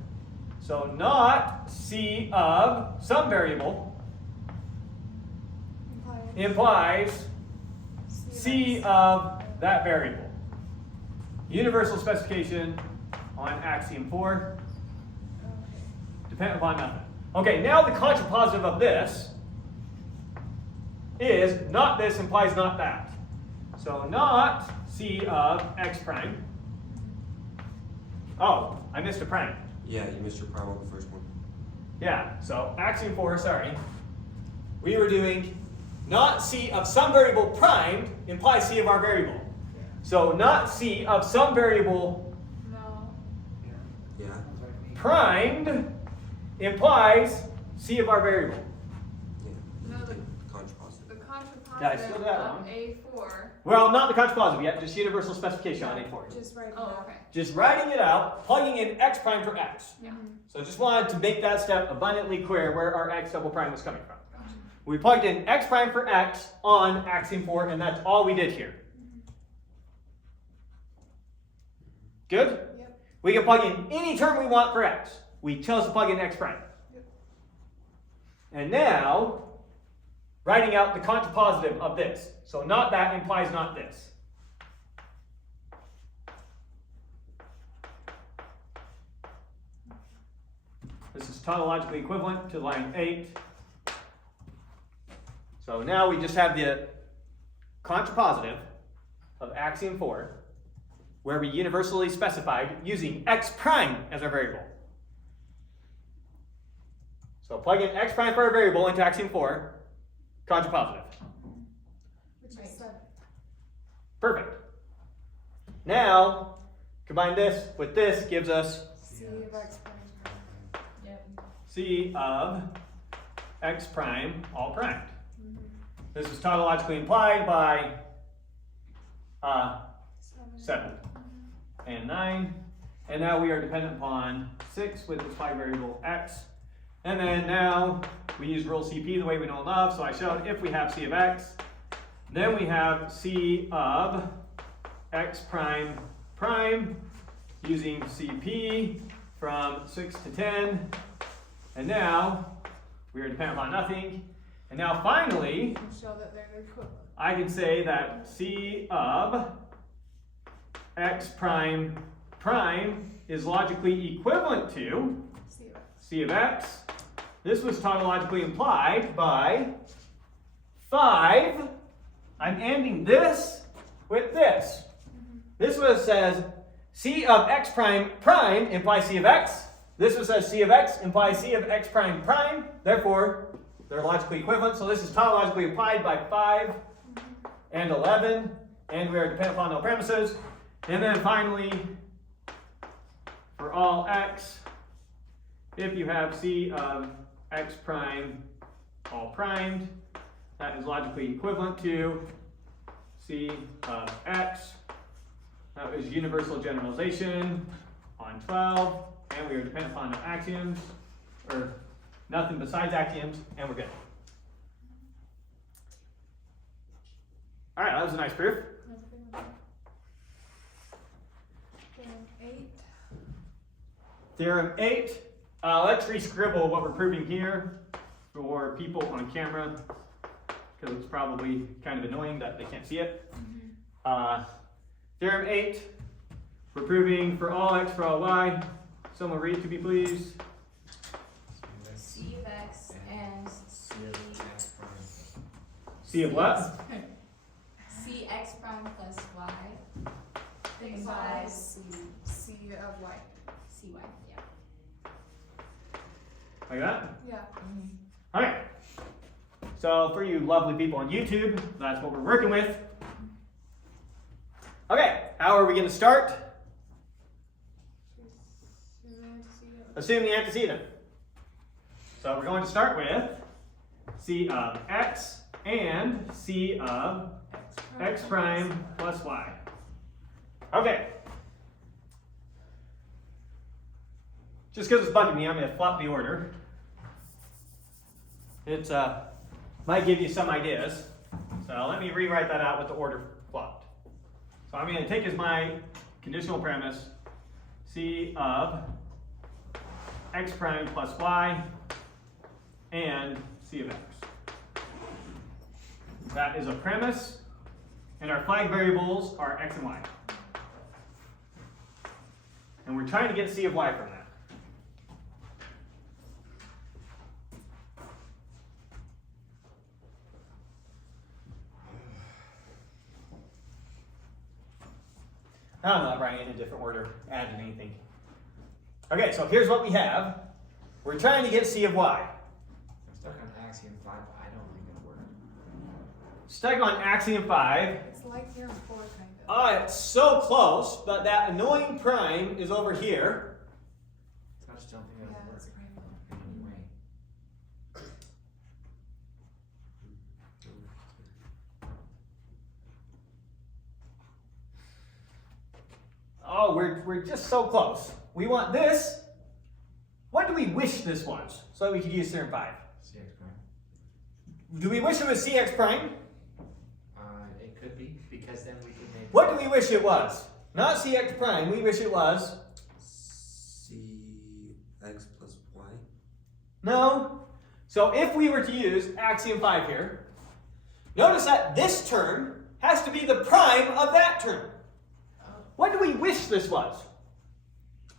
So not C of some variable implies C of that variable. Universal specification on axiom 4, dependent upon nothing. Okay, now the contrapositive of this is not this implies not that. So not C of x prime. Oh, I missed a prime. Yeah, you missed your prime on the first one. Yeah, so axiom 4, sorry. We were doing not C of some variable primed implies C of our variable. So not C of some variable No. Yeah. primed implies C of our variable. Yeah. No, You the- take contrapositive. The Yeah, I still contrapositive got of one. A4, Well, not the contrapositive yet, just universal specification on A4. just write it Oh, out. okay. Just writing it out, plugging in x prime for x. Yeah. So just wanted to make that step abundantly clear where our x double prime was coming from. We plugged in x prime for x on axiom 4, and that's all we did here. Good? Yep. We can plug in any term we want for x. We chose to plug in x prime. Yep. And now, writing out the contrapositive of this. So not that implies not this. This is tautologically equivalent to line 8. So now we just have the contrapositive of axiom 4, where we universally specified using x prime as our variable. So plug in x prime for our variable into axiom 4, contrapositive. Which Right. is 7. Perfect. Now, combine this with this gives us C of x prime. Yep. C of x prime all primed. This is tautologically implied by 7 and 9. And now we are dependent upon 6 with its phi variable x. And then now we use rule CP the way we know and love. So I showed if we have C of x, then we have C of x prime prime using CP from 6 to 10. And now we are dependent upon nothing. And now finally, And show that they're equivalent. I can say that C of x prime prime is logically equivalent to C of x. C of x. This was tautologically implied by 5. I'm ending this with this. This one says C of x prime prime implies C of x. This one says C of x implies C of x prime prime. Therefore, they're logically equivalent. So this is tautologically implied by 5 and 11. And we are dependent upon no premises. And then finally, for all x, if you have C of x prime all primed, that is logically equivalent to C of x. That was universal generalization on 12. And we are dependent upon no axioms, or nothing besides axioms, and we're good. All right, that was a nice proof. That's a good one. Theorem 8. Theorem 8. Let's re-scribble what we're proving here for people on camera, because it's probably kind of annoying that they can't see it. Theorem 8. We're proving for all x for all y. Someone read to me, please. C of x and C. C of what? C x prime plus y Implies implies C of y. CY, yeah. Like that? Yeah. Okay. So for you lovely people on YouTube, that's what we're working with. Okay, how are we going to start? Assume the antecedent. So we're going to start with C of x and C of x prime plus y. Okay. Just because it's bugging me, I'm going to flop the order. It might give you some ideas. So let me rewrite that out with the order flopped. So I'm going to take as my conditional premise C of x prime plus y and C of x. That is a premise, and our flag variables are x and y. And we're trying to get C of y from that. I'm not writing in a different order, adding anything. Okay, so here's what we have. We're trying to get C of y. I'm stuck on axiom 5, but I don't think it worked. Stuck on axiom 5. It's like Theorem 4 kind of. Oh, it's so close, but that annoying prime is over here. I just don't think it'll Yeah, work it's prime. in any way. Oh, we're just so close. We want this. What do we wish this was? So that we could use theorem 5. CX prime. Do we wish it was cx prime? It could be, because then we could make. What do we wish it was? Not cx prime. We wish it was. Cx plus y. No. So if we were to use axiom 5 here, notice that this term has to be the prime of that term. What do we wish this was?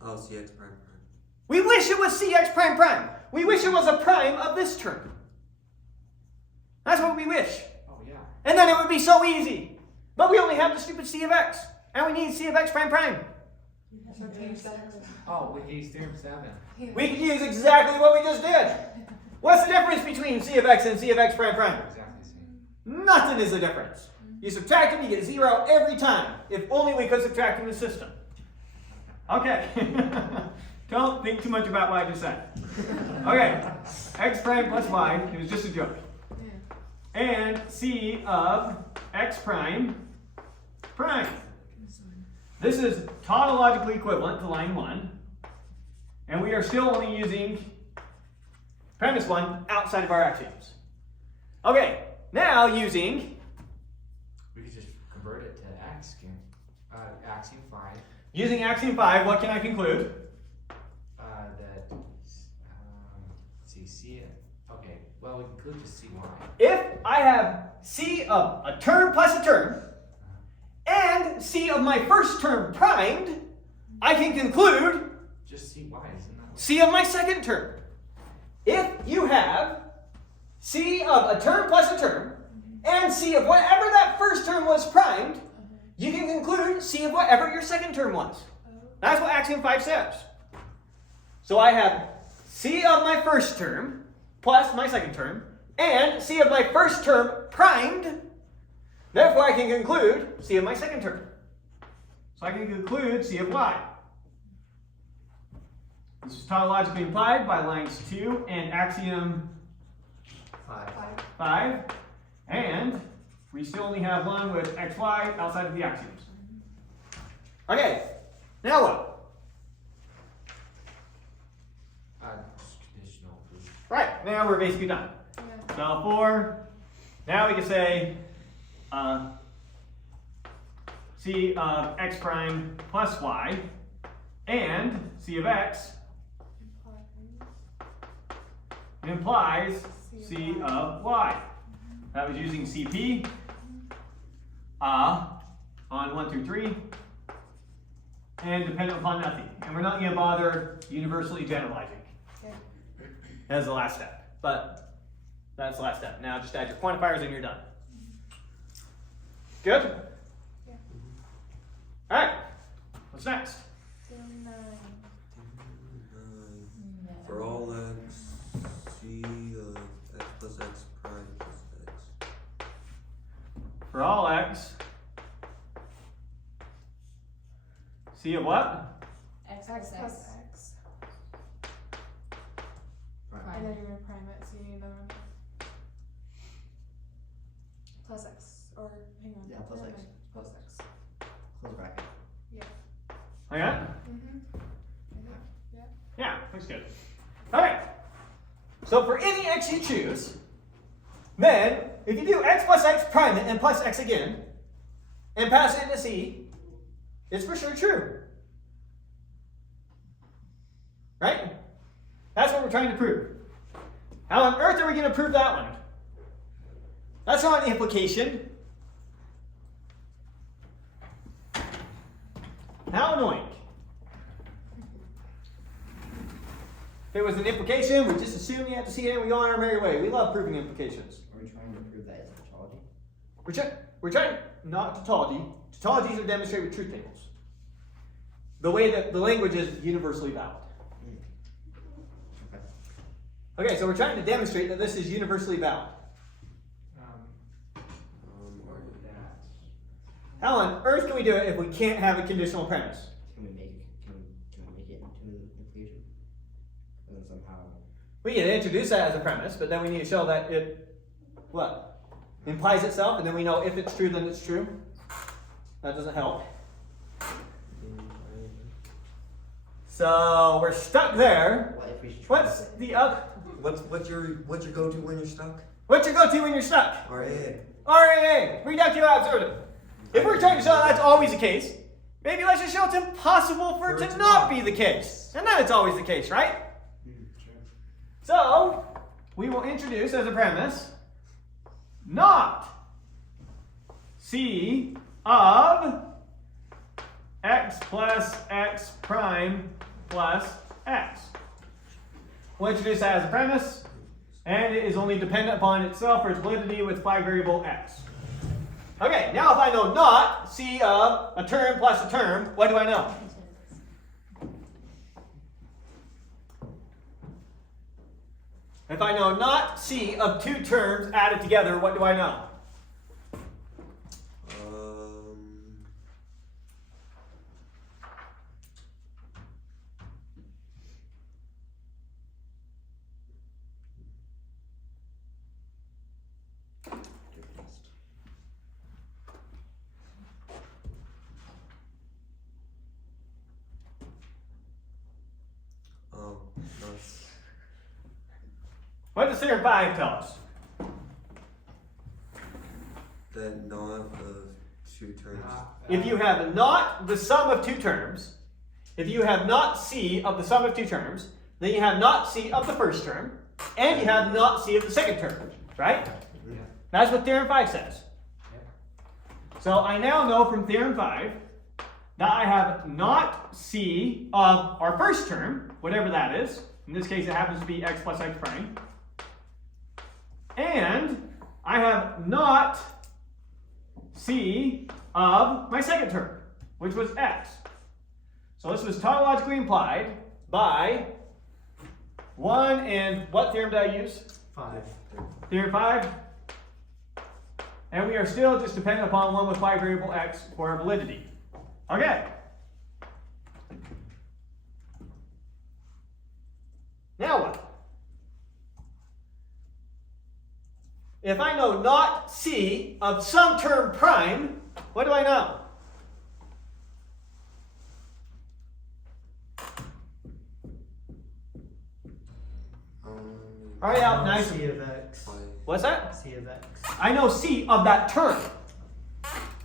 Oh, cx prime prime. We wish it was cx prime prime. We wish it was a prime of this term. That's what we wish. Oh, yeah. And then it would be so easy. But we only have the stupid c of x. And we need c of x prime prime. So change that. Oh, we could use theorem 7. We could use exactly what we just did. What's the difference between c of x and c of x prime prime? Exactly the same. Nothing is the difference. You subtract them, you get 0 every time. If only we could subtract from the system. Okay. Don't think too much about what I just said. Okay. X prime plus y, it was just a joke. And c of x prime prime. This is tautologically equivalent to line 1. And we are still only using premise 1 outside of our axioms. Okay, now using We could just convert it to axiom 5. Using axiom 5, what can I conclude? That, C, okay, well, we conclude just CY. If I have c of a term plus a term, and c of my first term primed, I can conclude Just CY, isn't that what? c of my second term. If you have c of a term plus a term, and c of whatever that first term was primed, you can conclude c of whatever your second term was. That's what axiom 5 says. So I have c of my first term plus my second term, and c of my first term primed. Therefore, I can conclude c of my second term. So I can conclude c of y. This is tautologically implied by lines 2 and axiom 5. And we still only have one with xy outside of the axioms. Okay, now what? Just conditional proof. Right, now we're basically done. Yeah. So now we can say c of x prime plus y and c of x implies c of y. That was using CP on 1 through 3 and dependent upon nothing. And we're not going to bother universally generalizing Okay. as the last step. But that's the last step. Now just add your quantifiers and you're done. Good? Yeah. Alright. What's next? Theorem 9. C of what? X X plus plus X. X. Prime. And then you're gonna prime it, so you need another one. Plus X, or hang on. Yeah, plus never X. mind. Plus X. Close bracket. Oh yeah? Mm-hmm. Yeah, looks good. Alright. So for any x you choose, then if you do x plus x prime it and plus x again, and pass it into C, it's for sure true. Right? That's what we're trying to prove. How on earth are we going to prove that one? That's not an implication. How annoying. If it was an implication, we just assume you have to see it and we go on our merry way. We love proving implications. Are we trying to prove that it's tautology? We're trying not tautology. Tautologies are demonstrated with truth tables. The way that the language is universally valid. Okay. Okay, so we're trying to demonstrate that this is universally valid. Or that. How on earth can we do it if we can't have a conditional premise? Can we make it into an implication? And then somehow. We can introduce that as a premise, but then we need to show that it, what? Implies itself, and then we know if it's true, then it's true. That doesn't help. So we're stuck there. What if we should try What's to- the other? What's your go-to when you're stuck? What's your go-to when you're stuck? RAA. RAA, reductio absurdum. If we're trying to show that's always the case, maybe let's just show it's impossible for it to not be the case. And then it's always the case, right? So, we will introduce as a premise, not C of x plus x prime plus x. We'll introduce that as a premise, and it is only dependent upon itself or its validity with 5 variable x. Okay, now if I know not C of a term plus a term, what do I know? If I know not C of 2 terms added together, what do I know? That's What does Theorem 5 tell us? that not of 2 terms. If you have not the sum of 2 terms, if you have not C of the sum of 2 terms, then you have not C of the first term, and you have not C of the second term, right? Yeah. That's what Theorem 5 says. So I now know from Theorem 5 that I have not C of our first term, whatever that is. In this case, it happens to be x plus x prime. And I have not C of my second term, which was x. So this was tautologically implied by 1 and what theorem did I use? 5. Theorem 5. And we are still just dependent upon 1 with 5 variable x for our validity. Okay. Now what? If I know not C of some term prime, what do I know? Hurry up, nice. C of X. What's that? C of X. I know C of that term.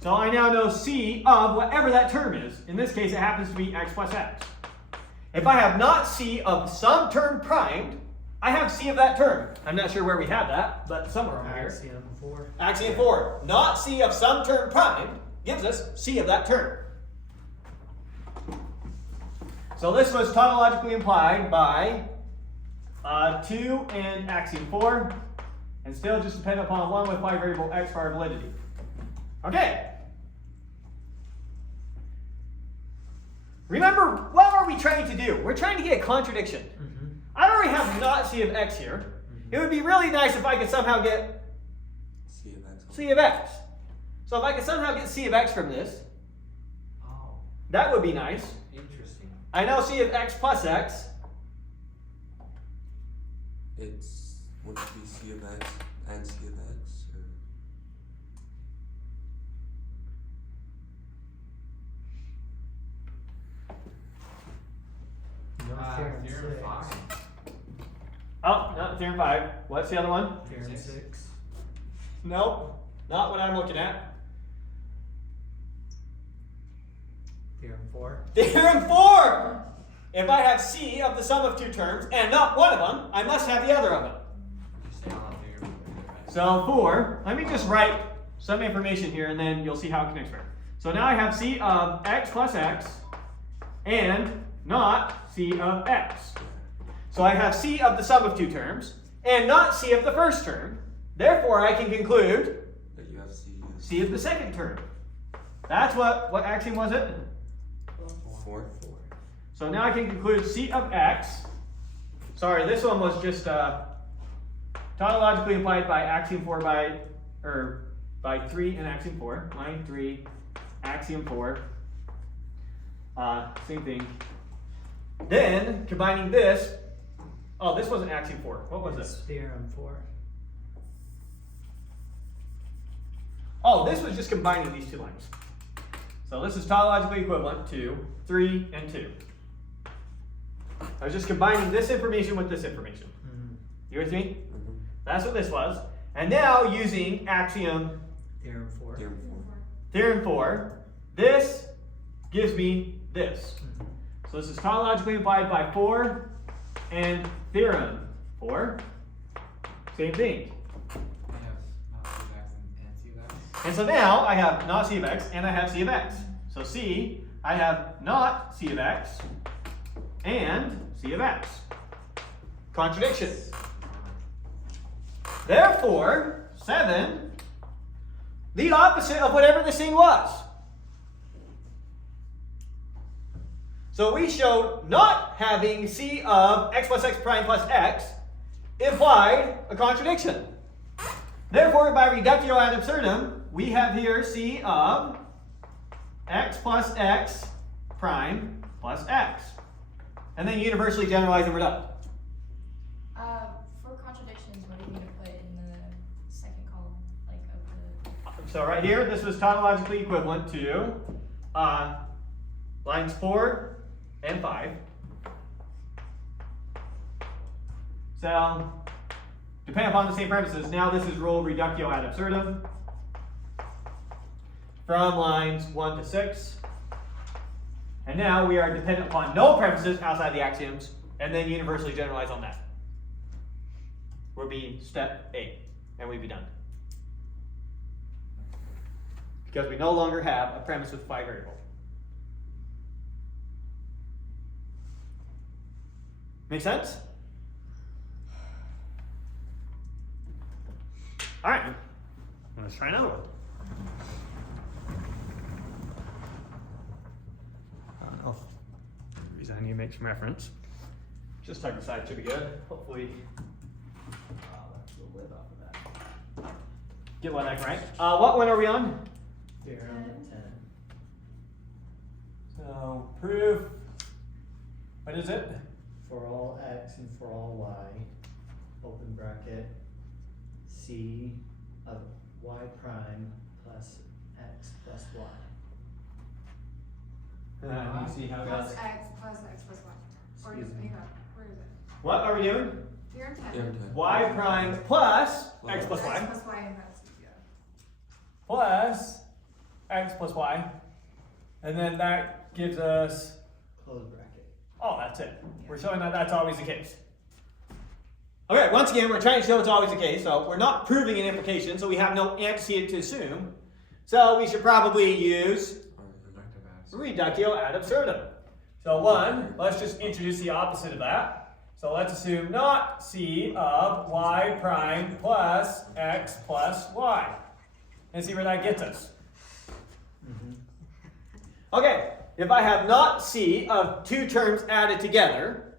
So I now know C of whatever that term is. In this case, it happens to be x plus x. If I have not C of some term primed, I have C of that term. I'm not sure where we have that, but somewhere over here. Axiom 4. Axiom 4. Not C of some term primed gives us C of that term. So this was tautologically implied by 2 and axiom 4, and still just dependent upon 1 with 5 variable x for our validity. Okay. Remember, what are we trying to do? We're trying to get a contradiction. I already have not C of x here. It would be really nice if I could somehow get C of X. C of x. So if I could somehow get C of x from this, Oh. That would be nice. Interesting. I now C of x plus x. It's, would it be C of x and C of x, or? No, theorem Theorem 6. 5. Oh, not theorem 5. What's the other one? Theorem Six. 6. Nope, not what I'm looking at. Theorem 4. Theorem 4! If I have C of the sum of two terms and not one of them, I must have the other of them. Just say on theorem. So 4, let me just write some information here and then you'll see how it connects here. So now I have C of x plus x and not C of x. So I have C of the sum of two terms and not C of the first term. Therefore I can conclude That you have C of C of the second term. That's what axiom was it? 4. So now I can conclude C of x. Sorry, this one was just tautologically implied by axiom 4 by 3 and axiom 4. Line 3, axiom 4. Same thing. Then combining this. Oh, this wasn't axiom 4. What was It's this? Theorem 4. Oh, this was just combining these two lines. So this is tautologically equivalent to 3 and 2. I was just combining this information with this information. Mm-hmm. You with me? Mhm. That's what this was. And now using axiom Theorem 4. Theorem 4. theorem 4, this gives me this. Mhm. So this is tautologically implied by 4 and theorem 4. Same thing. I have not C of x and C of x. And so now I have not C of x and I have C of x. So C, I have not C of x and C of x. Contradiction. Therefore, 7, the opposite of whatever this thing was. So we showed not having C of x plus x prime plus x implied a contradiction. Therefore, by reductio ad absurdum, we have here C of x plus x prime plus x. And then universally generalize and we're done. For contradictions, what do you need to put in the second column, like of the? So right here, this was tautologically equivalent to lines 4 and 5. So, depending upon the same premises, now this is rule reductio ad absurdum from lines 1 to 6. And now we are dependent upon no premises outside the axioms, and then universally generalize on that. Would be step 8, and we'd be done. Because we no longer have a premise with 5 variables. Make sense? All right, let's try another one. Oh, the reason I need to make some reference. Just type aside should be good. Hopefully, we'll live off of that. Get one back right. What one are we on? Theorem 10. So proof. What is it? For all x and for all y, open bracket, C of y prime plus x plus y. You see how it Plus goes. x plus x plus y. Or Excuse just, me. hang on, where is it? What are we doing? Theorem 10. Theorem 10. Y prime plus x plus X y plus y and that's, yeah. plus x plus y, and then that gives us. Close bracket. Oh, that's it. We're showing that that's always the case. Okay, once again, we're trying to show it's always the case, so we're not proving an implication, so we have no antecedent to assume. So we should probably use reductio ad absurdum. So one, let's just introduce the opposite of that. So let's assume not C of y prime plus x plus y. And see where that gets us. Okay, if I have not C of two terms added together,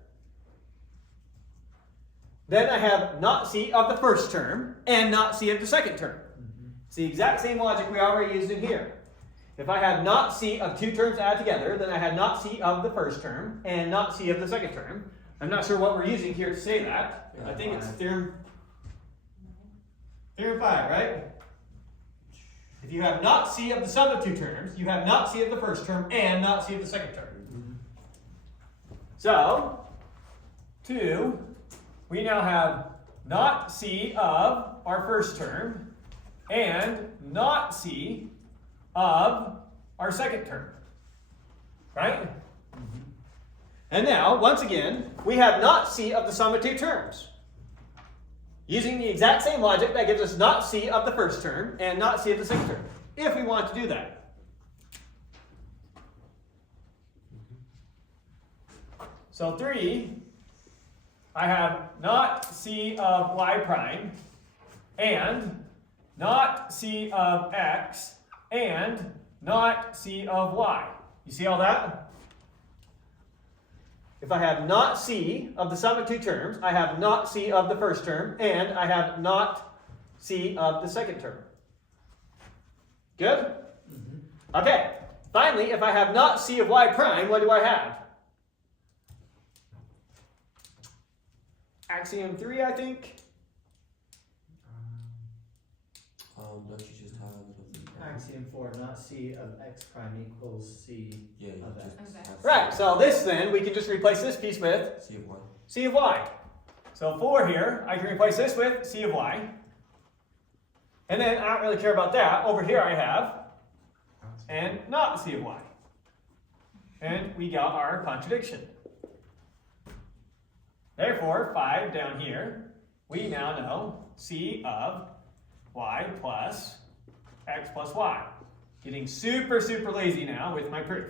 then I have not C of the first term and not C of the second term. It's the exact same logic we already used in here. if I had not C of two terms added together, then I had not C of the first term and not C of the second term. I'm not sure what we're using here to say that. I think it's theorem 5, right? If you have not C of the sum of two terms, you have not C of the first term and not C of the second term. So, 2, we now have not C of our first term and not C of our second term. Right? And now, once again, we have not C of the sum of two terms. Using the exact same logic, that gives us not C of the first term and not C of the second term, if we want to do that. So 3, I have not C of y prime and not C of x and not C of y. You see all that? If I have not C of the sum of two terms, I have not C of the first term, and I have not C of the second term. Good? Okay. Finally, if I have not C of y prime, what do I have? Axiom 3, I think. Don't you just have Axiom 4, not C of x prime equals C yeah, of just x. Of x. Right, so this then, we can just replace this piece with C of y. C of y. So 4 here, I can replace this with C of y. And then, I don't really care about that. Over here I have, and not C of y. And we got our contradiction. Therefore, 5 down here, we now know C of y plus x plus y. Getting super, super lazy now with my proof.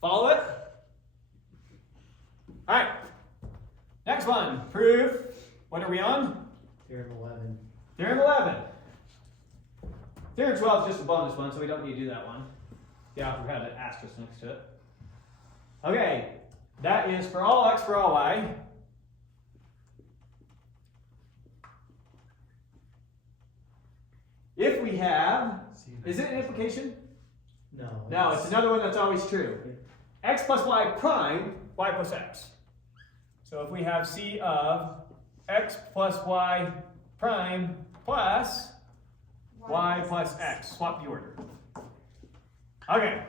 Follow it? Alright. Next one. Proof. What are we on? Theorem 11. Theorem 11. Theorem 12 is just a bonus one, so we don't need to do that one. The author had an asterisk next to it. Okay. That is for all x for all y. If we have, is it an implication? No. No, it's another one that's always true. X plus y prime, y plus x. So if we have C of x plus y prime plus y plus x, swap the order. Okay,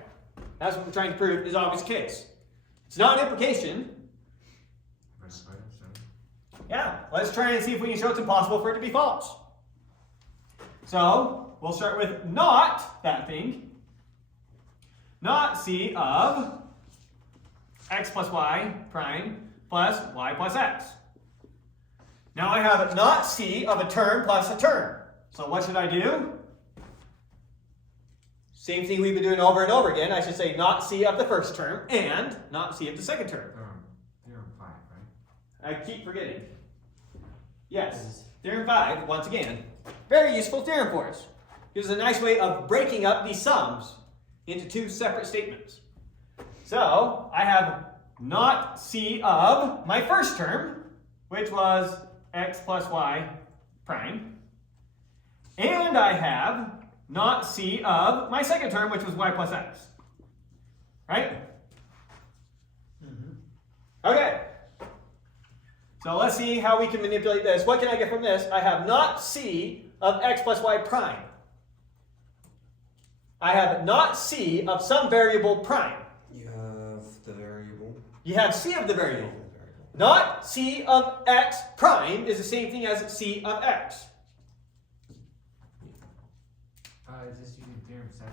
that's what we're trying to prove is always the case. It's not an implication. Yeah, let's try and see if we can show it's impossible for it to be false. So, we'll start with not that thing. Not C of x plus y prime plus y plus x. Now I have not C of a term plus a term. So what should I do? Same thing we've been doing over and over again. I should say not C of the first term and not C of the second term. Theorem 5, right? I keep forgetting. Yes, Theorem 5, once again. Very useful theorem for us. Gives us a nice way of breaking up these sums into two separate statements. So, I have not C of my first term, which was x plus y prime. And I have not C of my second term, which was y plus x. Right? Okay. So let's see how we can manipulate this. What can I get from this? I have not C of x plus y prime. I have not C of some variable prime. You have the variable. You have C of the variable. Not C of x prime is the same thing as C of x. Is this using Theorem 7?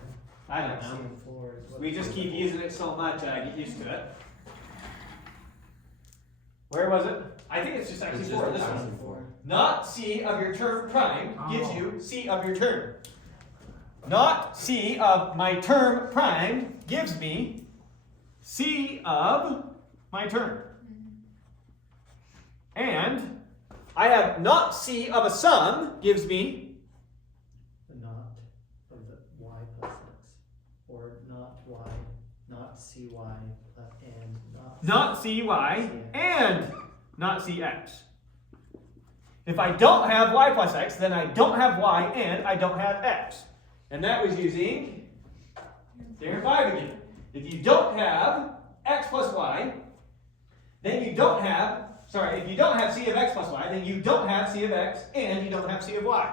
I don't know. Axiom 4 is what We just keep using it so much I get used to it. Where was it? I think it's just It's actually just 4. This Axiom one. 4. Not C of your term prime gives you C of your term. Not C of my term prime gives me C of my term. And I have not C of a sum gives me the not of the y plus x. Or not y, not cy, and not not CY and not CX. If I don't have y plus x, then I don't have y and I don't have x. And that was using Theorem 5 again. If you don't have x plus y, then you don't have, if you don't have c of x plus y, then you don't have c of x and you don't have c of y.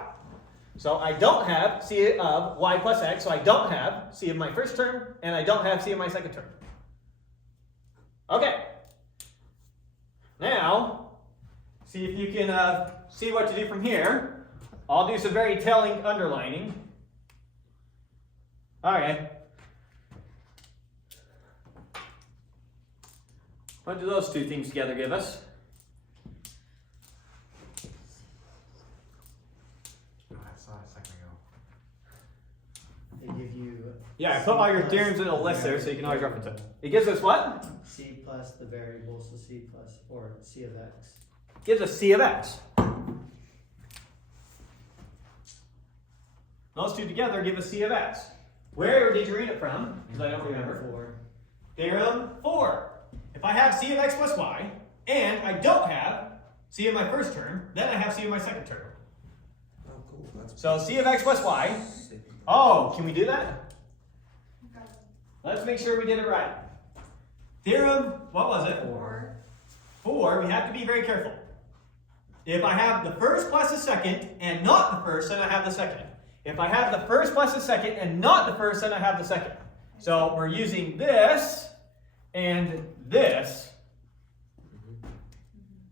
So I don't have c of y plus x, so I don't have c of my first term and I don't have c of my second term. Okay. Now, see if you can see what to do from here. I'll do some very telling underlining. Okay. What do those two things together give us? Oh, I saw it a second ago. They give you. Yeah, put all your C theorems in a plus list the there so you can always variable. reference it. It gives us what? C plus the variable, so C plus, or C of x. Gives us c of x. Those two together give us c of x. Where did you read it from? Because I don't remember. 4. Theorem 4. If I have c of x plus y, and I don't have c of my first term, then I have c of my second term. Oh, cool. That's So c of x plus y. sick. Oh, can we do that? Let's make sure we did it right. Theorem, what was it? 4. We have to be very careful. If I have the first plus the second and not the first, then I have the second. If I have the first plus the second and not the first, then I have the second. So we're using this and this.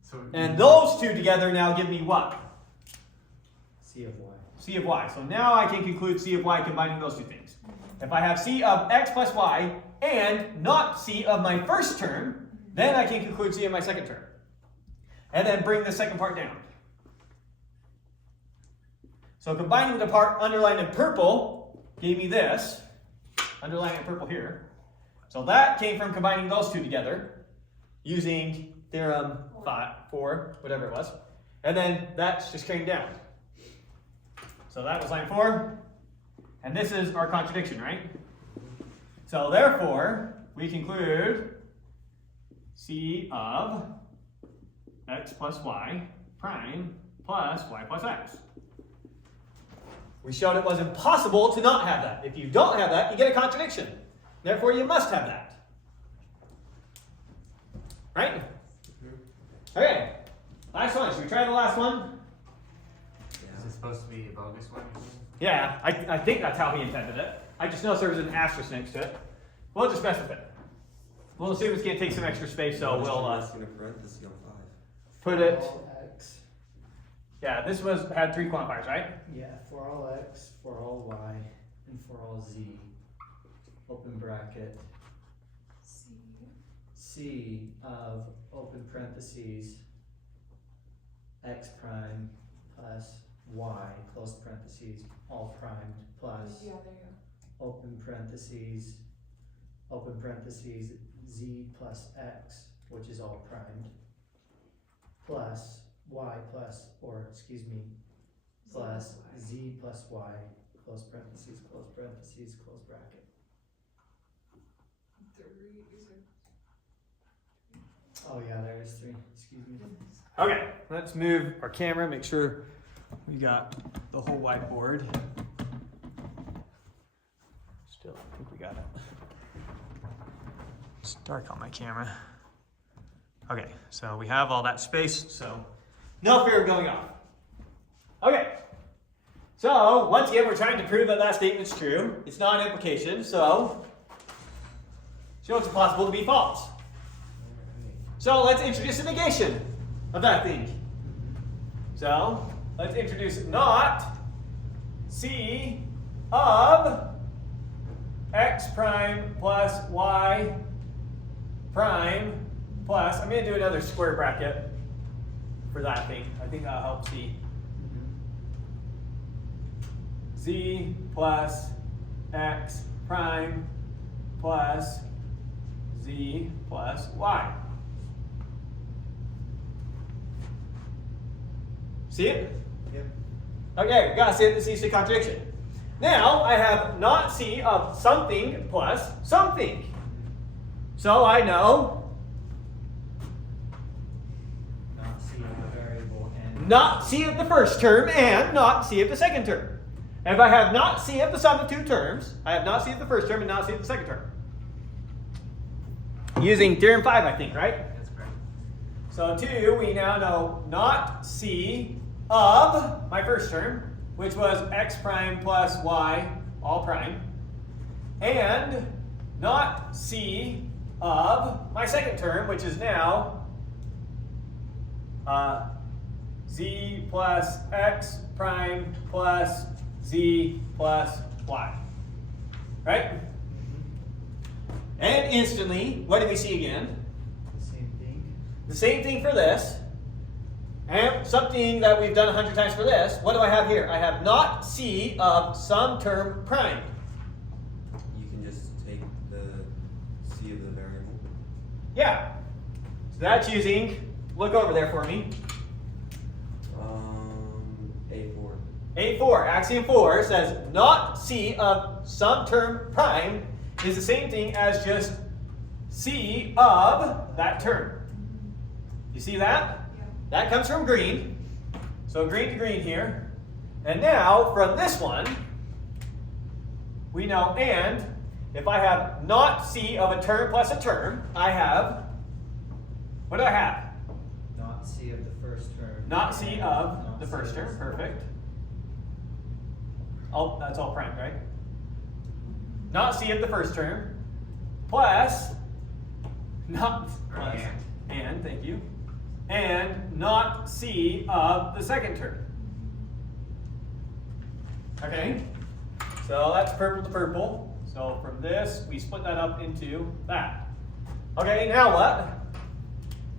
So And those two together now give me what? C of y. C of y. So now I can conclude C of y combining those two things. If I have C of x plus y and not C of my first term, then I can conclude C of my second term. And then bring the second part down. So combining the part underlined in purple gave me this. Underlined in purple here. So that came from combining those two together using Theorem 4, whatever it was. And then that just came down. So that was line 4. And this is our contradiction, right? So therefore, we conclude C of x plus y prime plus y plus x. We showed it was impossible to not have that. If you don't have that, you get a contradiction. Therefore, you must have that. Right? Okay. Last one. Should we try the last one? is it supposed to be a bogus one? Yeah, I think that's how he intended it. I just noticed there was an asterisk next to it. We'll just mess with it. We'll assume it's going to take some extra space, so What is we'll the rest in a parenthesis on 5? put it. For all x. Yeah, this had 3 quantifiers, right? Yeah, for all x, for all y, and for all z. Open bracket. C of open parentheses x prime plus y close parentheses all primed plus open parentheses z plus x, which is all primed, plus y plus, or excuse me, plus z plus y close parentheses close bracket. Oh yeah, there is 3. Excuse me. Okay, let's move our camera, make sure we got the whole whiteboard. Still, I think we got it. It's dark on my camera. Okay, so we have all that space, so no fear of going off. Okay, so once again, we're trying to prove that that statement's true. It's not an implication, so show it's possible to be false. So let's introduce a negation of that thing. So let's introduce not C of x prime plus y prime plus, I'm going to do another square bracket for that thing. I think that'll help see. Z plus x prime plus z plus y. See it? Yep. Okay, we gotta see it. This is the contradiction. Now I have not C of something plus something. So I know Not C of a variable and not C of the first term and not C of the second term. And if I have not C of the sum of two terms, I have not C of the first term and not C of the second term. Using theorem 5, I think, right? That's correct. So 2, we now know not C of my first term, which was x prime plus y, all prime, and not C of my second term, which is now z plus x prime plus z plus y. Right? And instantly, what do we see again? The same thing. The same thing for this. And something that we've done 100 times for this. What do I have here? I have not C of some term prime. You can just take the C of the variable. Yeah. So that's using, look over there for me. A4. A4, axiom 4 says not C of some term prime is the same thing as just C of that term. You see that? Yeah. That comes from green. So green to green here. And now from this one, we know and if I have not C of a term plus a term, I have, what do I have? Not C of the first term. Not C and of not the C first of term, the perfect. Oh, that's all primed, right? Not C of the first term, plus, not, plus, and, thank you, and not C of the second term. Okay, so that's purple to purple. So from this, we split that up into that. Okay, now what?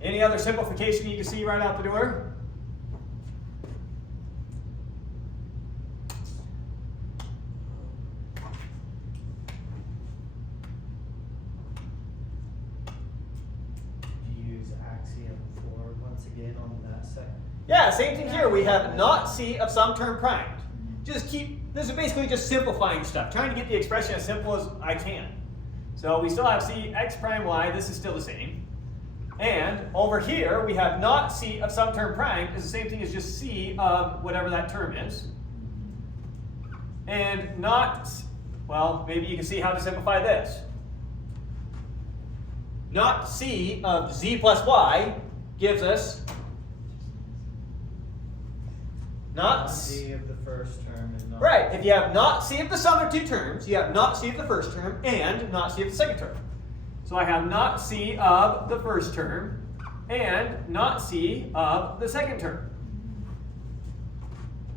Any other simplification you can see right out the door? You use axiom 4 once again on that second. Yeah, same thing here. We have not C of some term primed. Just keep, this is basically just simplifying stuff, trying to get the expression as simple as I can. So we still have C x prime y, this is still the same. And over here, we have not C of some term prime is the same thing as just C of whatever that term is. And not, well, maybe you can see how to simplify this. Not C of z plus y gives us not C of the first term and not. right. If you have not C of the sum of two terms, you have not C of the first term and not C of the second term. So I have not C of the first term and not C of the second term.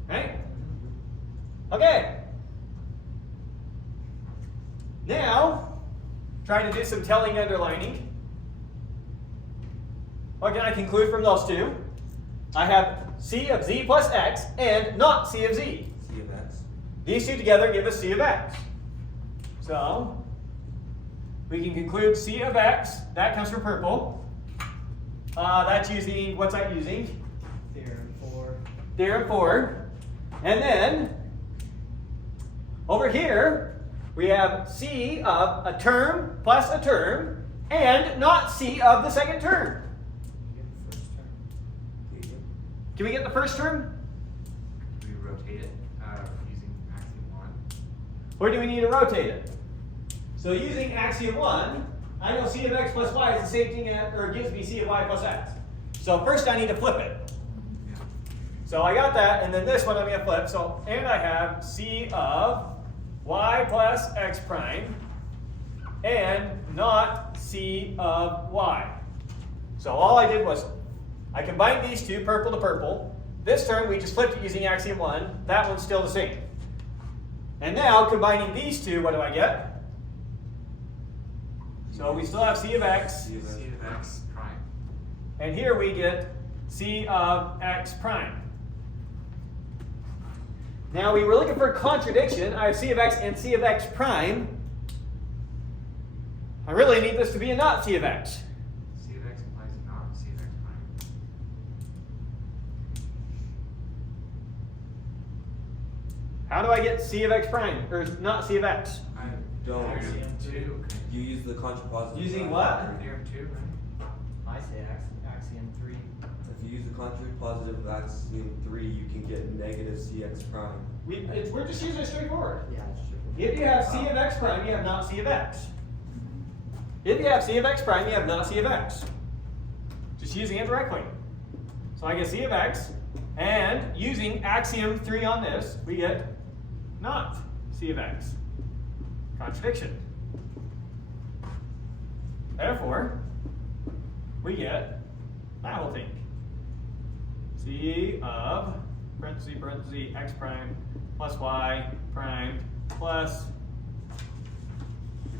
Right? Okay. Now, trying to do some telling underlining. What can I conclude from those two? I have C of z plus x and not C of z. C of x. These two together give us C of x. So, we can conclude C of x, that comes from purple. That's using, what's that using? Theorem 4. Theorem 4. And then, over here, we have C of a term plus a term and not C of the second term. You get the first term. Can we get the first term? Do we rotate it using axiom 1? Or do we need to rotate it? So using axiom 1, I know C of x plus y is the same thing as, or gives me C of y plus x. So first I need to flip it. Yeah. So I got that, and then this one I'm going to flip. So, and I have C of y plus x prime and not C of y. So all I did was I combined these two, purple to purple. This term we just flipped it using axiom 1. That one's still the same. And now combining these two, what do I get? So we still have C of x, C of C of x prime. and here we get C of x prime. Now we were looking for a contradiction. I have C of x and C of x prime. I really need this to be a not C of x. C of x implies not C of x prime. How do I get C of x prime, or not C of x? Don't. Theorem 2. You use the contrapositive. Using sign. what? Theorem 2, right? I say axiom 3. If you use the contrary positive of axiom 3, you can get negative cx prime. We're just using it straightforward. Yeah, it's true. If you have c of x prime, you have not c of x. If you have c of x prime, you have not c of x. Just using it directly. So I get c of x, and using axiom 3 on this, we get not c of x. Contradiction. Therefore, we get that whole thing. C of parentheses x prime plus y prime plus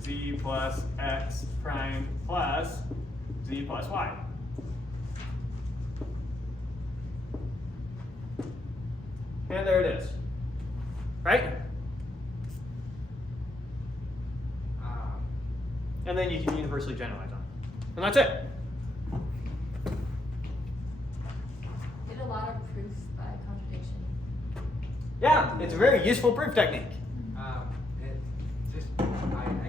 z plus x prime plus z plus y. And there it is. Right? And then you can universally generalize on it. And that's it. Did a lot of proof by contradiction. Yeah, it's a very useful proof technique. I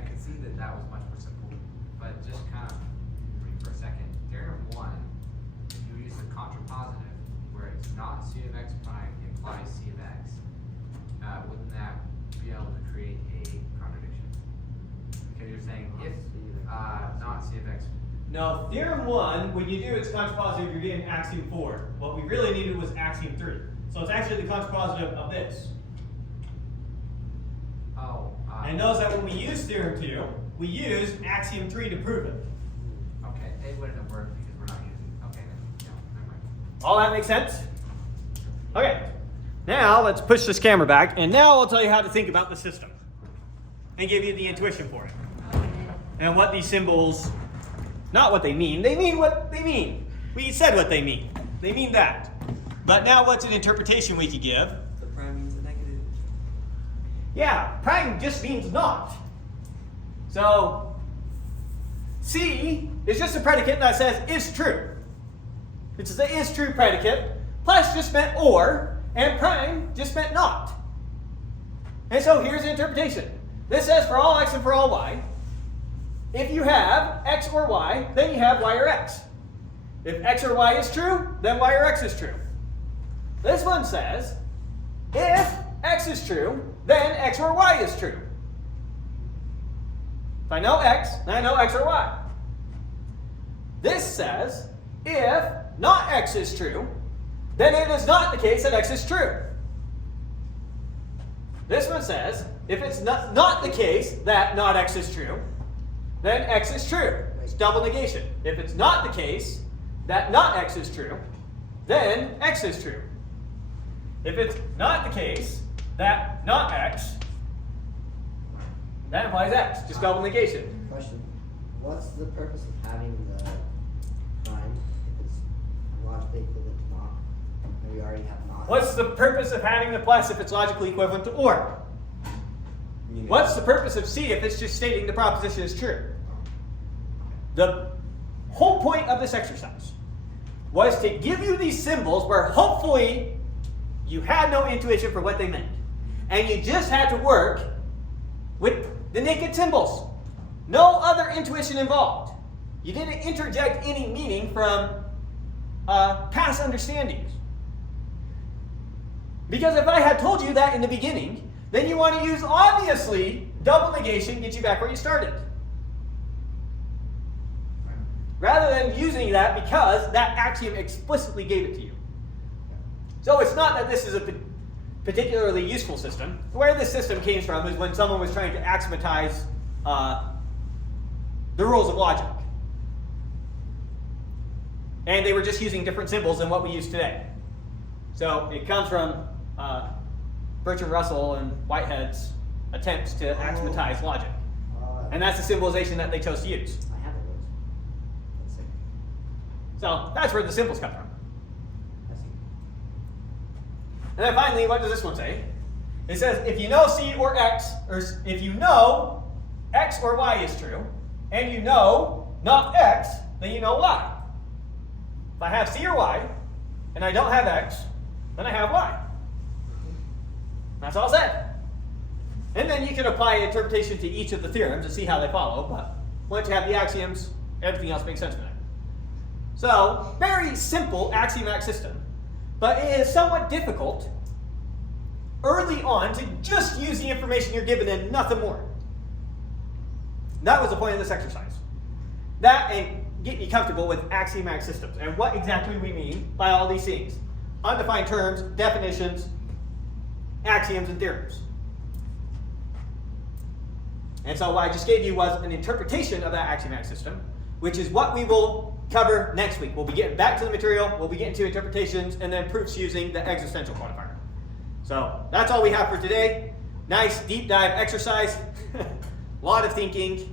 could see that was much more simple, but just kind of read for a second. Theorem 1, if you use the contrapositive, where it's not c of x prime implies c of x, wouldn't that be able to create a contradiction? Because you're saying if not c of x. No, theorem 1, when you do its contrapositive, you're getting axiom 4. What we really needed was axiom 3. So it's actually the contrapositive of this. Oh. And notice that when we use theorem 2, we use axiom 3 to prove it. Okay, it wouldn't have worked because we're not using. Okay, then, no, never mind. All that makes sense? Okay. Now let's push this camera back, and now I'll tell you how to think about the system and give you the intuition for it. And what these symbols, not what they mean what they mean. We said what they mean. They mean that. But now what's an interpretation we could give? The prime means a negative. Yeah, prime just means not. So, C is just a predicate that says is true. It's the is true predicate, plus just meant or, and prime just meant not. And so here's the interpretation. This says for all x and for all y, if you have x or y, then you have y or x. If x or y is true, then y or x is true. This one says, if x is true, then x or y is true. If I know x, then I know x or y. This says, if not x is true, then it is not the case that x is true. This one says, if it's not the case that not x is true, then x is true. It's double negation. If it's not the case that not x is true, then x is true. If it's not the case that not x, that implies x. Just double negation. Question. What's the purpose of having the prime if it's logically equivalent to not? And we already have not. What's the purpose of having the plus if it's logically equivalent to or? What's the purpose of C if it's just stating the proposition is true? The whole point of this exercise was to give you these symbols where hopefully you had no intuition for what they meant. And you just had to work with the naked symbols. No other intuition involved. You didn't interject any meaning from past understandings. Because if I had told you that in the beginning, then you want to use, obviously, double negation, get you back where you started. Rather than using that because that axiom explicitly gave it to you. So it's not that this is a particularly useful system. Where this system came from is when someone was trying to axiomatize the rules of logic. And they were just using different symbols than what we use today. So it comes from Bertrand Russell and Whitehead's attempts to axiomatize logic. And that's the symbolization that they chose to use. I have it. Let's see. So that's where the symbols come from. I see. And then finally, what does this one say? It says if you know C or X, or if you know X or Y is true, and you know not X, then you know Y. If I have C or Y, and I don't have X, then I have Y. That's all said. And then you can apply interpretation to each of the theorems to see how they follow, but once you have the axioms, everything else makes sense from that. So, very simple axiomatic system, but it is somewhat difficult early on to just use the information you're given and nothing more. That was the point of this exercise. That and get you comfortable with axiomatic systems and what exactly we mean by all these things. Undefined terms, definitions, axioms, and theorems. And so what I just gave you was an interpretation of that axiomatic system, which is what we will cover next week. We'll be getting back to the material, we'll be getting to interpretations, and then proofs using the existential quantifier. So that's all we have for today. Nice deep dive exercise. A lot of thinking.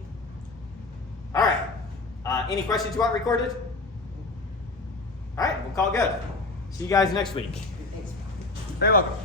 All right. Any questions you want recorded? All right, we'll call it good. See you guys next week. Thanks. Very welcome.